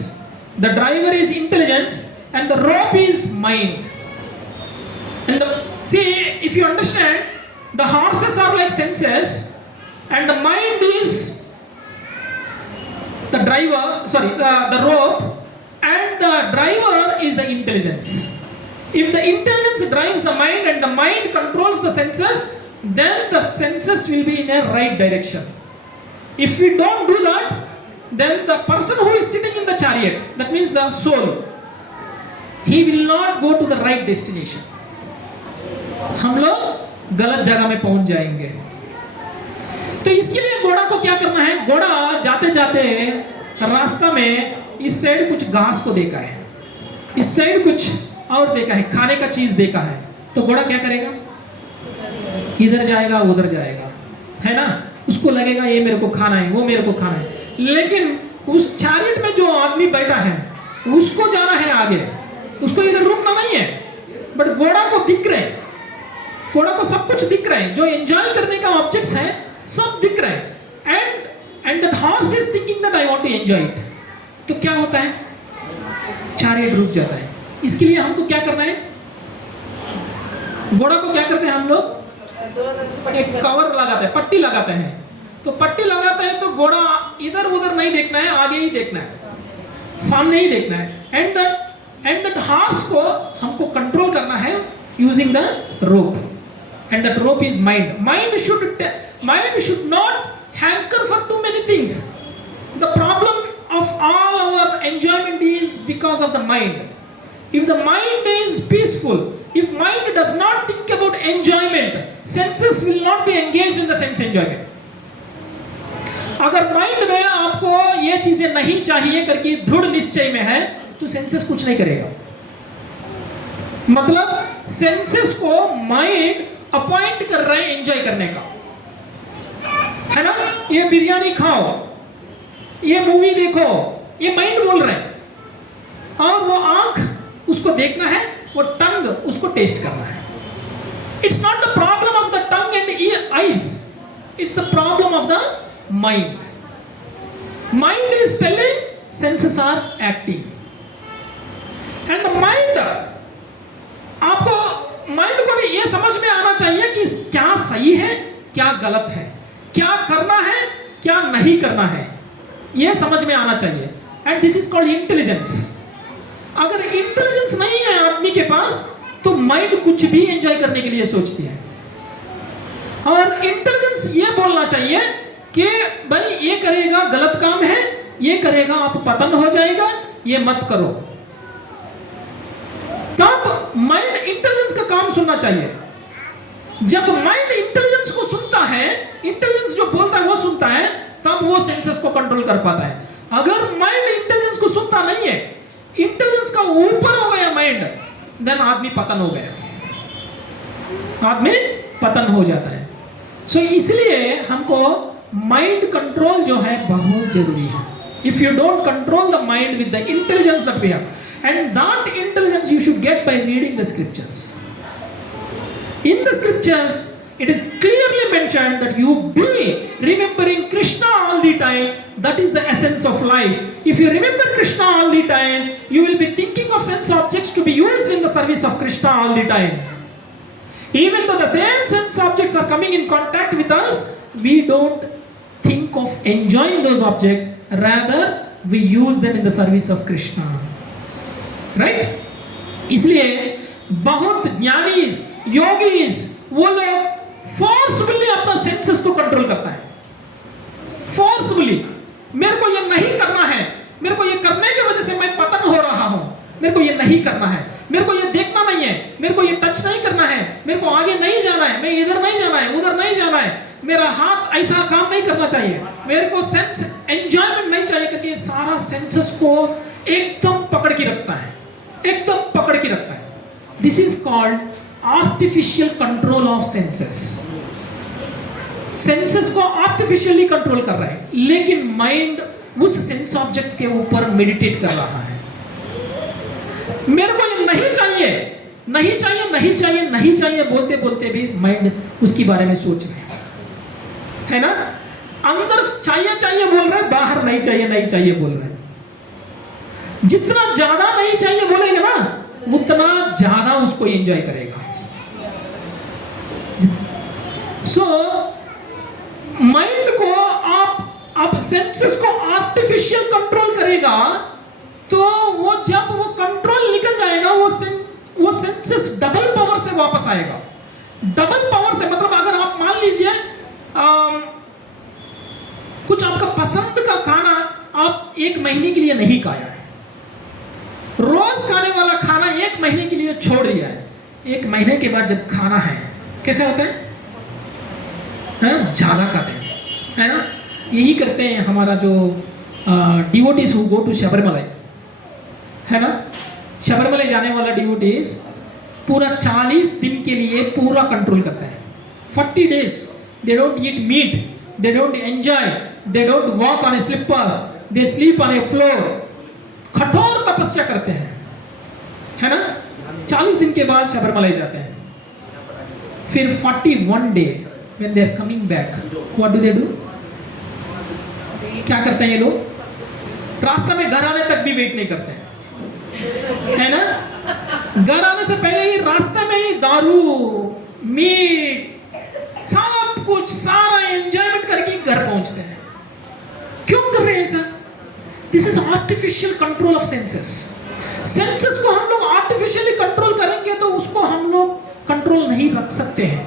The driver is intelligence and the rope is mind. And see, if you understand, the horses are like senses, and the mind is the driver, the rope, and the driver is the intelligence. If the intelligence drives the mind and the mind controls the senses, then the senses will be in a right direction. If we don't do that, then the person who is sitting in the chariot, that means the soul, he will not go to the right destination. हम लोग गलत जगह में पहुंच जाएंगे। तो इसके लिए घोड़ा को क्या करना है? घोड़ा जाते जाते रास्ता में इस साइड कुछ घास को देखा है, इस साइड कुछ और देखा है, खाने का चीज देखा है, तो घोड़ा क्या करेगा? इधर जाएगा, उधर जाएगा, है ना। उसको लगेगा ये मेरे को खाना है, वो मेरे को खाना है। लेकिन उस चैरियट में जो आदमी बैठा है, उसको जाना है आगे, उसको इधर रुकना नहीं है। बट घोड़ा को दिख रहे हैं, घोड़ा को सब कुछ दिख रहा है, जो एंजॉय करने का ऑब्जेक्ट्स है सब दिख रहे हैं, and that horse is thinking that I want to enjoy it. तो क्या होता है? चैरियट रुक जाता है। इसके लिए हमको क्या करना है? घोड़ा को क्या करते हैं हम लोग? एक कवर लगाते हैं, पट्टी लगाते हैं। तो पट्टी लगाते हैं तो घोड़ा इधर उधर नहीं देखना है, आगे ही देखना है, सामने ही देखना है। एंड दैट हॉर्स को हमको कंट्रोल करना है using the rope, and that rope is mind. Mind should not hanker for too many things. The problem of all our enjoyment is because of the mind. If the mind is peaceful, if mind does not think about enjoyment, senses will not be engaged in the sense enjoyment. अगर mind में आपको ये चीजें नहीं चाहिए करके दृढ़ निश्चय में है तो सेंसेस कुछ नहीं करेगा. मतलब सेंसेस को माइंड अपॉइंट कर रहे हैं एंजॉय करने का, है ना. ये बिरयानी खाओ, ये मूवी देखो, ये माइंड बोल रहे हैं. और वो आंख उसको देखना है, वो टंग उसको टेस्ट करना है. It's not the problem of the tongue and eyes, it's the problem of the mind. Mind is telling, senses are acting. And the mind, आपको माइंड को भी ये समझ में आना चाहिए कि क्या सही है, क्या गलत है, क्या करना है, क्या नहीं करना है, ये समझ में आना चाहिए. And this is called intelligence. अगर इंटेलिजेंस नहीं है आदमी के पास तो माइंड कुछ भी एंजॉय करने के लिए सोचती है. और इंटेलिजेंस ये बोलना चाहिए कि भाई ये करेगा गलत काम है, ये करेगा आप पतन हो जाएगा, ये मत करो. तब माइंड इंटेलिजेंस का काम सुनना चाहिए. जब माइंड इंटेलिजेंस को सुनता है, इंटेलिजेंस जो बोलता है वो सुनता है, तब वो सेंसेस को कंट्रोल कर पाता है. अगर माइंड इंटेलिजेंस को सुनता नहीं है, इंटेलिजेंस का ऊपर हो गया माइंड, देन आदमी पतन हो गया, आदमी पतन हो जाता है. सो इसलिए हमको माइंड कंट्रोल जो है बहुत जरूरी है. If you don't control the mind with the intelligence that we have, and that intelligence you should get by reading the scriptures. In the scriptures it is clearly mentioned that you be remembering Krishna all the time. That is the essence of life. If you remember Krishna all the time, you will be thinking of sense objects to be used in the service of Krishna all the time. Even though the same sense objects are coming in contact with us, we don't think of enjoying those objects, rather we use them in the service of Krishna. Right? इसलिए बहुत Giani's, yogis, वो लोग forcefully अपना senses को control करता है. Forcefully, मेरे को ये नहीं करना है, मेरे को ये करने की वजह से मैं पतन हो रहा हूं, मेरे को ये नहीं करना है, मेरे को ये देखना नहीं है, मेरे को ये टच नहीं करना है, मेरे को आगे नहीं जाना है, मैं इधर नहीं जाना है, उधर नहीं जाना है, मेरा हाथ ऐसा काम नहीं करना चाहिए, मेरे को सेंस एंजॉयमेंट नहीं चाहिए, करके सारा सेंसेस को एकदम पकड़ के रखता है, एकदम पकड़ के रखता है. This is called artificial control of senses. Senses को आर्टिफिशियली कंट्रोल कर रहा है, लेकिन माइंड उस सेंस ऑब्जेक्ट्स के ऊपर मेडिटेट कर रहा है. मेरे को ये नहीं चाहिए, नहीं चाहिए, नहीं चाहिए, नहीं चाहिए बोलते बोलते भी माइंड उसके बारे में सोच रहे है ना. अंदर चाहिए चाहिए बोल रहे हैं, बाहर नहीं चाहिए नहीं चाहिए बोल रहे हैं. जितना ज्यादा नहीं चाहिए बोलेगा ना, उतना ज्यादा उसको एंजॉय करेगा. सो माइंड को आप सेंसेस को आर्टिफिशियल कंट्रोल करेगा, तो वो जब वो कंट्रोल निकल जाएगा, वो सेंसेस डबल पावर से वापस आएगा. डबल पावर से मतलब अगर आप मान लीजिए कुछ आपका पसंद का खाना आप 1 महीने के लिए नहीं खाया है, रोज खाने वाला खाना 1 महीने के लिए छोड़ दिया है, 1 महीने के बाद जब खाना है कैसे होता है, ज्यादा खाते हैं, है ना. यही करते हैं हमारा जो devotees who go to Sabarimala, है ना. शबरीमला जाने वाला डिवोटीज पूरा 40 दिन के लिए पूरा कंट्रोल करता है. 40 days they don't eat meat, they don't enjoy, they don't walk on slippers, they sleep on a floor. कठोर तपस्या करते हैं, है ना. 40 दिन के बाद शबरीमला जाते हैं. फिर 41 day when they are coming back, what do they do? क्या करते हैं ये लोग? रास्ता में घर आने तक भी वेट नहीं करते हैं, है ना. घर आने से पहले ही रास्ते में ही दारू, मीट, सब कुछ सारा एंजॉयमेंट करके घर पहुंचते हैं. क्यों कर रहे हैं sir? This is artificial control of senses. Senses को हम लोग आर्टिफिशियली कंट्रोल करेंगे तो उसको हम लोग कंट्रोल नहीं रख सकते हैं.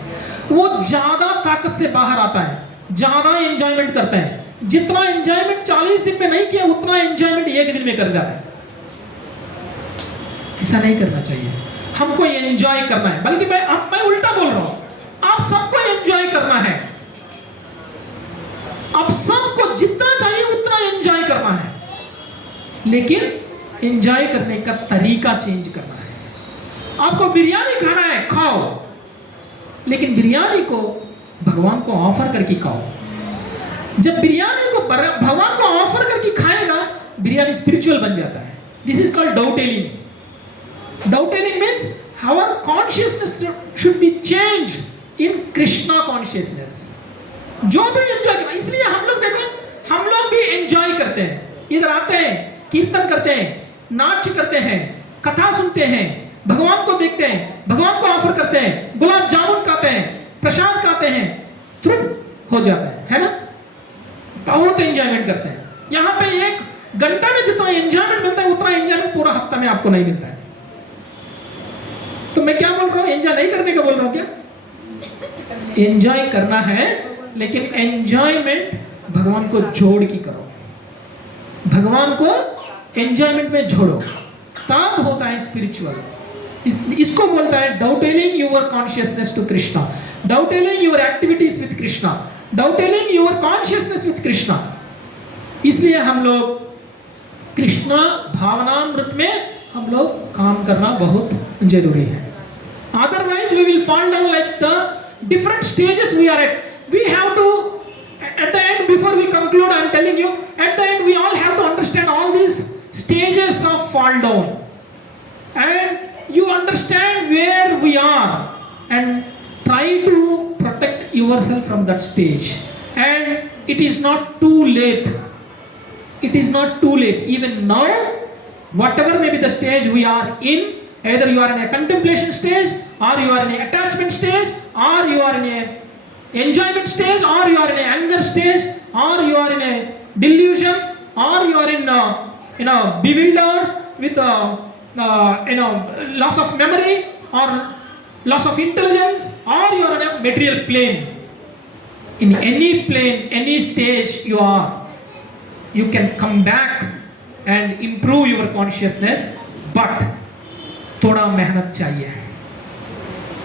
वो ज्यादा ताकत से बाहर आता है, ज्यादा एंजॉयमेंट करता है. जितना एंजॉयमेंट 40 दिन में नहीं किया, उतना एंजॉयमेंट 1 दिन में कर जाता है. ऐसा नहीं करना चाहिए. हमको ये एंजॉय करना है, बल्कि मैं उल्टा बोल रहा हूं, आप सबको लेकिन एंजॉय करने का तरीका चेंज करना है। आपको बिरयानी खाना है, खाओ, लेकिन बिरयानी को भगवान को ऑफर करके खाओ। जब बिरयानी को भगवान को ऑफर करके खाएगा, बिरयानी स्पिरिचुअल बन जाता है। This is called dovetailing. Dovetailing means our consciousness should be change in Krishna consciousness. जो भी एंजॉय करना, इसलिए हम लोग देखो, हम लोग भी एंजॉय करते हैं, इधर आते हैं, कीर्तन करते हैं, नाट्य करते हैं, कथा सुनते हैं, भगवान को देखते हैं, भगवान को ऑफर करते हैं, गुलाब जामुन खाते हैं, प्रसाद खाते हैं, तृप्त हो जाता है ना? बहुत एंजॉयमेंट करते हैं। यहाँ पे 1 घंटा में जितना एंजॉयमेंट मिलता है, उतना एंजॉयमेंट पूरा हफ्ता में आपको नहीं मिलता है। तो मैं क्या बोल रहा हूँ, एंजॉय नहीं करने का बोल रहा हूँ क्या? एंजॉय करना है, लेकिन एंजॉयमेंट भगवान को जोड़ के करो। भगवान को एंजॉयमेंट में जोड़ो, तब होता है स्पिरिचुअल। इसको बोलता है dovetailing your consciousness to Krishna, dovetailing your activities with Krishna, dovetailing your consciousness with Krishna. इसलिए हम लोग कृष्णा भावनामृत में हम लोग काम करना बहुत जरूरी है। Otherwise we will fall down like the different stages we are at. We have to at the end, before we conclude, I am telling you, at the end we all have to understand all these stages of fall down, and you understand where we are and try to protect yourself from that stage. And it is not too late. It is not too late. Even now, whatever may be the stage we are in, either you are in a contemplation stage, or you are in a attachment stage, or you are in a enjoyment stage, or you are in a anger stage, or you are in a delusion, or you are in bewildered with loss of memory or loss of intelligence, or you are in a material plane. In any plane, any stage you are, you can come back and improve your consciousness, but थोड़ा मेहनत चाहिए,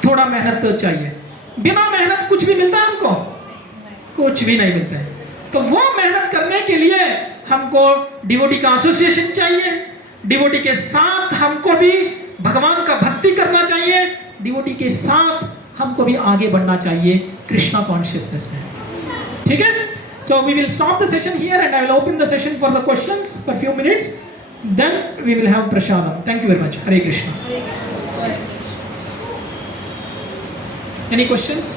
थोड़ा मेहनत तो चाहिए। बिना मेहनत कुछ भी मिलता है हमको? कुछ भी नहीं मिलता है। तो वो मेहनत करने के लिए हमको डिवोटी का एसोसिएशन चाहिए, डिवोटी के साथ हमको भी भगवान का भक्ति करना चाहिए, डिवोटी के साथ हमको भी आगे बढ़ना चाहिए कृष्णा कॉन्शियसनेस में। ठीक है? So we will stop the session here and I will open the session for the questions for few minutes. Then we will have prasadam. Thank you very much. Hare Krishna. Any questions?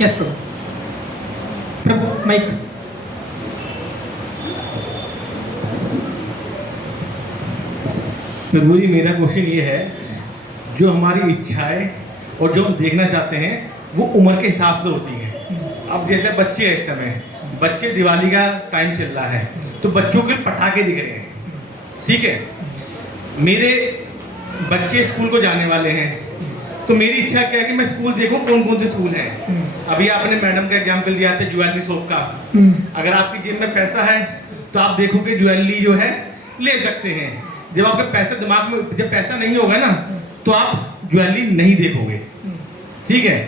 Yes, Prabhu. Prabhu, mic. प्रभु जी, मेरा question ये है, जो हमारी इच्छाएं और जो हम देखना चाहते हैं वो उम्र के हिसाब से होती हैं। अब जैसे बच्चे हैं, इस समय बच्चे, दिवाली का टाइम चल रहा है तो बच्चों के पटाखे दिख रहे हैं, ठीक है। मेरे बच्चे स्कूल को जाने वाले हैं, तो मेरी इच्छा क्या है कि मैं स्कूल देखूं कौन कौन से स्कूल हैं। अभी आपने मैडम का एग्जाम्पल दिया था ज्वेलरी शॉप का। अगर आपकी जेब में पैसा है तो आप देखोगे ज्वेलरी जो है ले सकते हैं। जब आपके पैसा दिमाग में, जब पैसा नहीं होगा ना, तो आप ज्वेलरी नहीं देखोगे, ठीक है।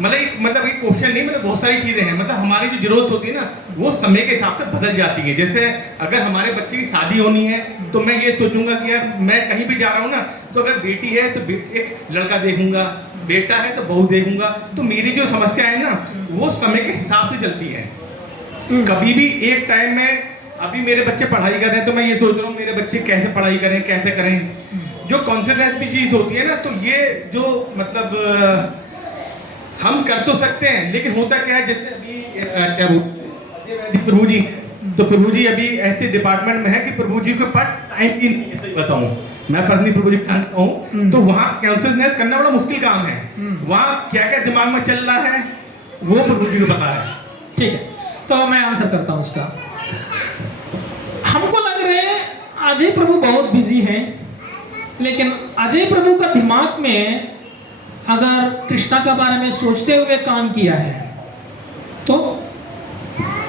मतलब एक क्वेश्चन नहीं, मतलब बहुत सारी चीजें हैं। मतलब हमारी जो जरूरत होती है ना, वो समय के हिसाब से बदल जाती है। जैसे अगर हमारे बच्चे की शादी होनी है तो मैं ये सोचूंगा कि यार मैं कहीं भी जा रहा हूँ ना, तो अगर बेटी है तो एक लड़का देखूंगा, बेटा है तो बहू देखूंगा। तो मेरी जो समस्या है ना, वो समय के हिसाब से चलती है। कभी भी एक टाइम में, अभी मेरे बच्चे पढ़ाई कर रहे हैं तो मैं ये सोच रहा हूँ मेरे बच्चे कैसे पढ़ाई करें, कैसे करें। जो कॉन्सिडरेंस की चीज होती है ना, तो ये जो मतलब हम कर तो सकते हैं, लेकिन होता क्या है, जैसे अभी प्रभु जी, तो प्रभु जी अभी ऐसे डिपार्टमेंट में है कि प्रभु जी के पास टाइम ही नहीं है। सही बताऊं, मैं पर्सनली प्रभु जी जानता हूँ, तो वहाँ कॉन्सियसनेस करना बड़ा मुश्किल काम है। वहाँ क्या क्या दिमाग में चल रहा है वो प्रभु जी को पता है। ठीक है, तो मैं आंसर करता हूँ उसका। हमको लग रहा है अजय प्रभु बहुत बिजी हैं, लेकिन अजय प्रभु का दिमाग में अगर कृष्णा के बारे में सोचते हुए काम किया है तो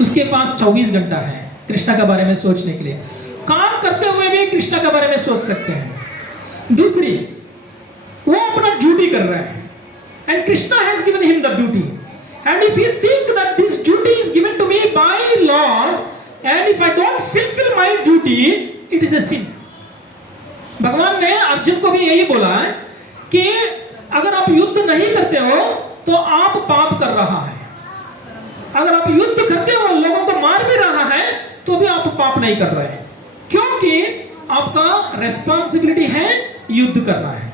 उसके पास 24 घंटा है कृष्णा के बारे में सोचने के लिए। काम करते हुए भी कृष्णा के बारे में सोच सकते हैं। दूसरी, वो अपना ड्यूटी कर रहा है, and Krishna has given him the duty, and if you think that this by Lord, and if I don't fulfill my duty, it is a sin. भगवान ने अर्जुन को भी यही बोला है कि अगर आप युद्ध नहीं करते हो तो आप पाप कर रहा है। अगर आप युद्ध करते हो, लोगों को मार भी रहा है, तो भी आप पाप नहीं कर रहे हैं, क्योंकि आपका रेस्पॉन्सिबिलिटी है युद्ध करना है।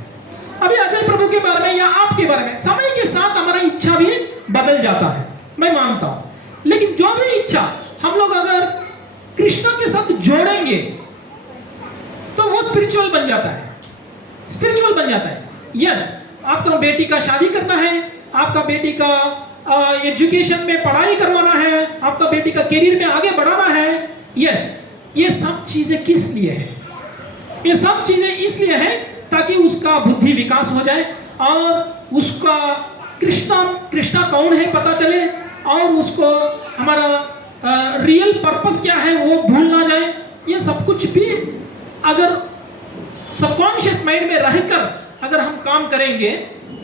अभी अजय प्रभु के बारे में या आपके बारे में समय के साथ हमारा इच्छा भी बदल जाता है, मैं मानता हूं, लेकिन जो भी इच्छा हम लोग अगर कृष्णा के साथ जोड़ेंगे तो वो स्पिरिचुअल बन जाता है, स्पिरिचुअल बन जाता है। यस, आपका बेटी का शादी करना है, आपका बेटी का एजुकेशन में पढ़ाई करवाना है, आपका बेटी का करियर में आगे बढ़ाना है। यस, ये सब चीजें किस लिए है? ये सब चीजें इसलिए है ताकि उसका बुद्धि विकास हो जाए और उसका कृष्णा कौन है पता चले, और उसको हमारा रियल पर्पस क्या है वो भूल ना जाए। ये सब कुछ भी अगर सबकॉन्शियस माइंड में रहकर अगर हम काम करेंगे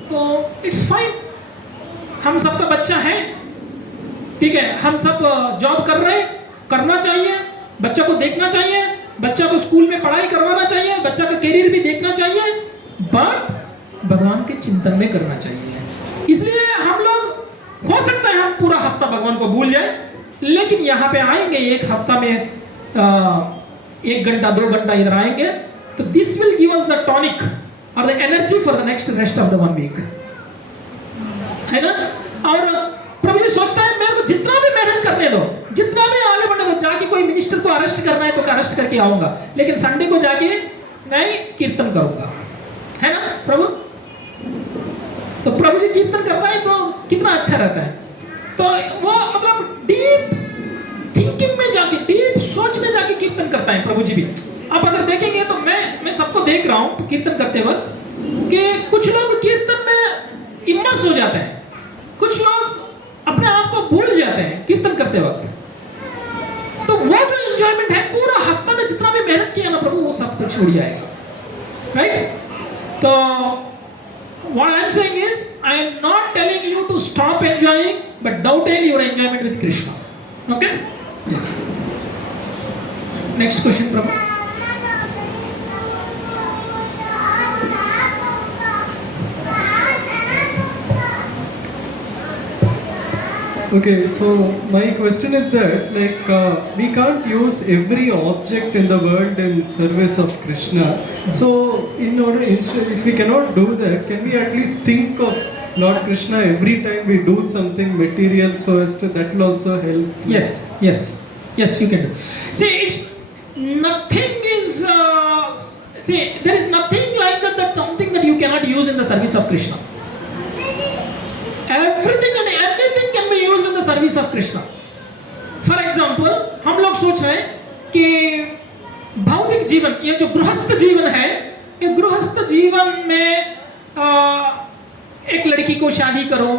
तो इट्स फाइन। हम सबका बच्चा है, ठीक है, हम सब जॉब कर रहे हैं, करना चाहिए, बच्चा को देखना चाहिए, बच्चा को स्कूल में पढ़ाई करवाना चाहिए, बच्चा का करियर भी देखना चाहिए, बट भगवान के चिंतन में करना चाहिए। इसलिए हम लोग, हो सकता है हम पूरा हफ्ता भगवान को भूल जाए, लेकिन यहाँ पे आएंगे एक हफ्ता में 1 घंटा 2 घंटा इधर आएंगे, तो this will give us the tonic और the energy for the next rest of the 1 week, है ना। और प्रभु जी सोचता है मेरे को जितना भी मेहनत करने दो, जितना भी आगे बढ़ने दो, जाके कोई मिनिस्टर को अरेस्ट करना है तो अरेस्ट करके आऊंगा, लेकिन संडे को जाके मैं कीर्तन करूंगा, है ना प्रभु। तो प्रभु जी कीर्तन करता है तो कितना अच्छा रहता है। तो वो मतलब डीप थिंकिंग में जाके, डीप सोच में जाके कीर्तन करता है प्रभु जी भी। आप अगर देखेंगे तो मैं सबको देख रहा हूं कीर्तन करते वक्त कि कुछ लोग कीर्तन में इमर्स हो जाते हैं, कुछ लोग अपने आप को भूल जाते हैं कीर्तन करते वक्त। तो वो जो एंजॉयमेंट है पूरा हफ्ता में जितना भी मेहनत किया ना प्रभु, वो सब कुछ छूट जाएगा, राइट। तो what I am saying is, I am not telling you to stop enjoying, but dovetail your enjoyment with Krishna. Okay? Yes. Next question, Prabhu. Okay, so my question is that we can't use every object in the world in service of Krishna. So if we cannot do that, can we at least think of Lord Krishna every time we do something material, so as to that will also help? Yes, you can do. See, there is nothing like that something that you cannot use in the service of Krishna. Everything and everything can be used in the service of Krishna. For example, हम लोग सोच रहे हैं कि भौतिक जीवन, ये जो गृहस्थ जीवन है, ये गृहस्थ जीवन में एक लड़की को शादी करो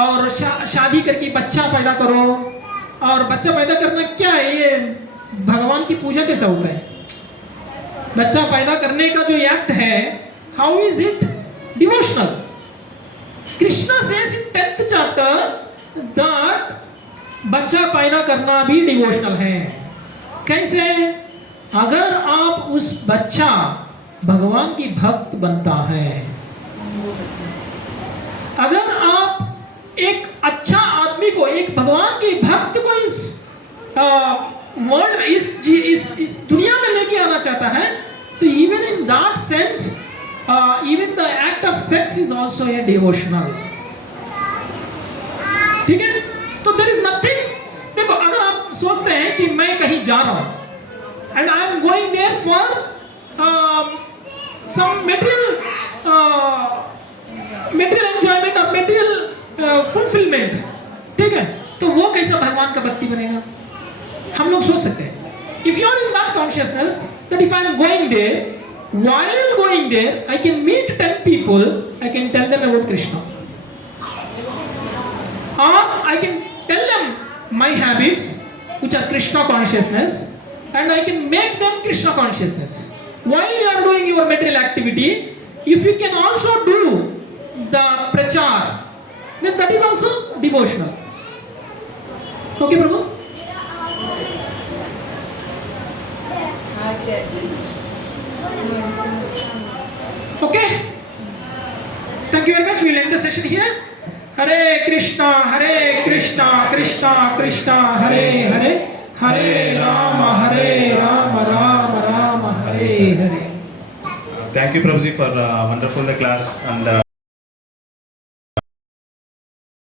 और शादी करके बच्चा पैदा करो, और बच्चा पैदा करना क्या है, ये भगवान की पूजा कैसा होता है? बच्चा पैदा करने का जो एक्ट है, how is it devotional? Krishna says in 10th chapter that बच्चा पैदा करना भी डिवोशनल है। कैसे? अगर आप उस बच्चा भगवान की भक्त बनता है, अगर आप एक अच्छा आदमी को, एक भगवान के भक्त को इस वर्ल्ड में, इस दुनिया में लेके आना चाहता है, तो even in that sense even the act of sex is also a devotional. ठीक है? तो there is nothing. देखो, अगर आप सोचते हैं कि मैं कहीं जा रहा हूं and I am going there for some material enjoyment or material fulfillment, ठीक है? तो वो कैसा भगवान का भक्ति बनेगा? हम लोग सोच सकते हैं, if you are in that consciousness that if I am going there, while going there I can meet 10 people, I can tell them about Krishna, or I can tell them my habits which are Krishna consciousness, and I can make them Krishna consciousness. While you are doing your material activity, if you can also do the prachar, then that is also devotional. Okay, Prabhu? Okay? Thank you very much. We'll end the session here. Hare Krishna, Krishna Krishna, Hare Hare, Hare Rama, Rama Rama, Hare Hare. Thank you, Prabhuji, for wonderful class and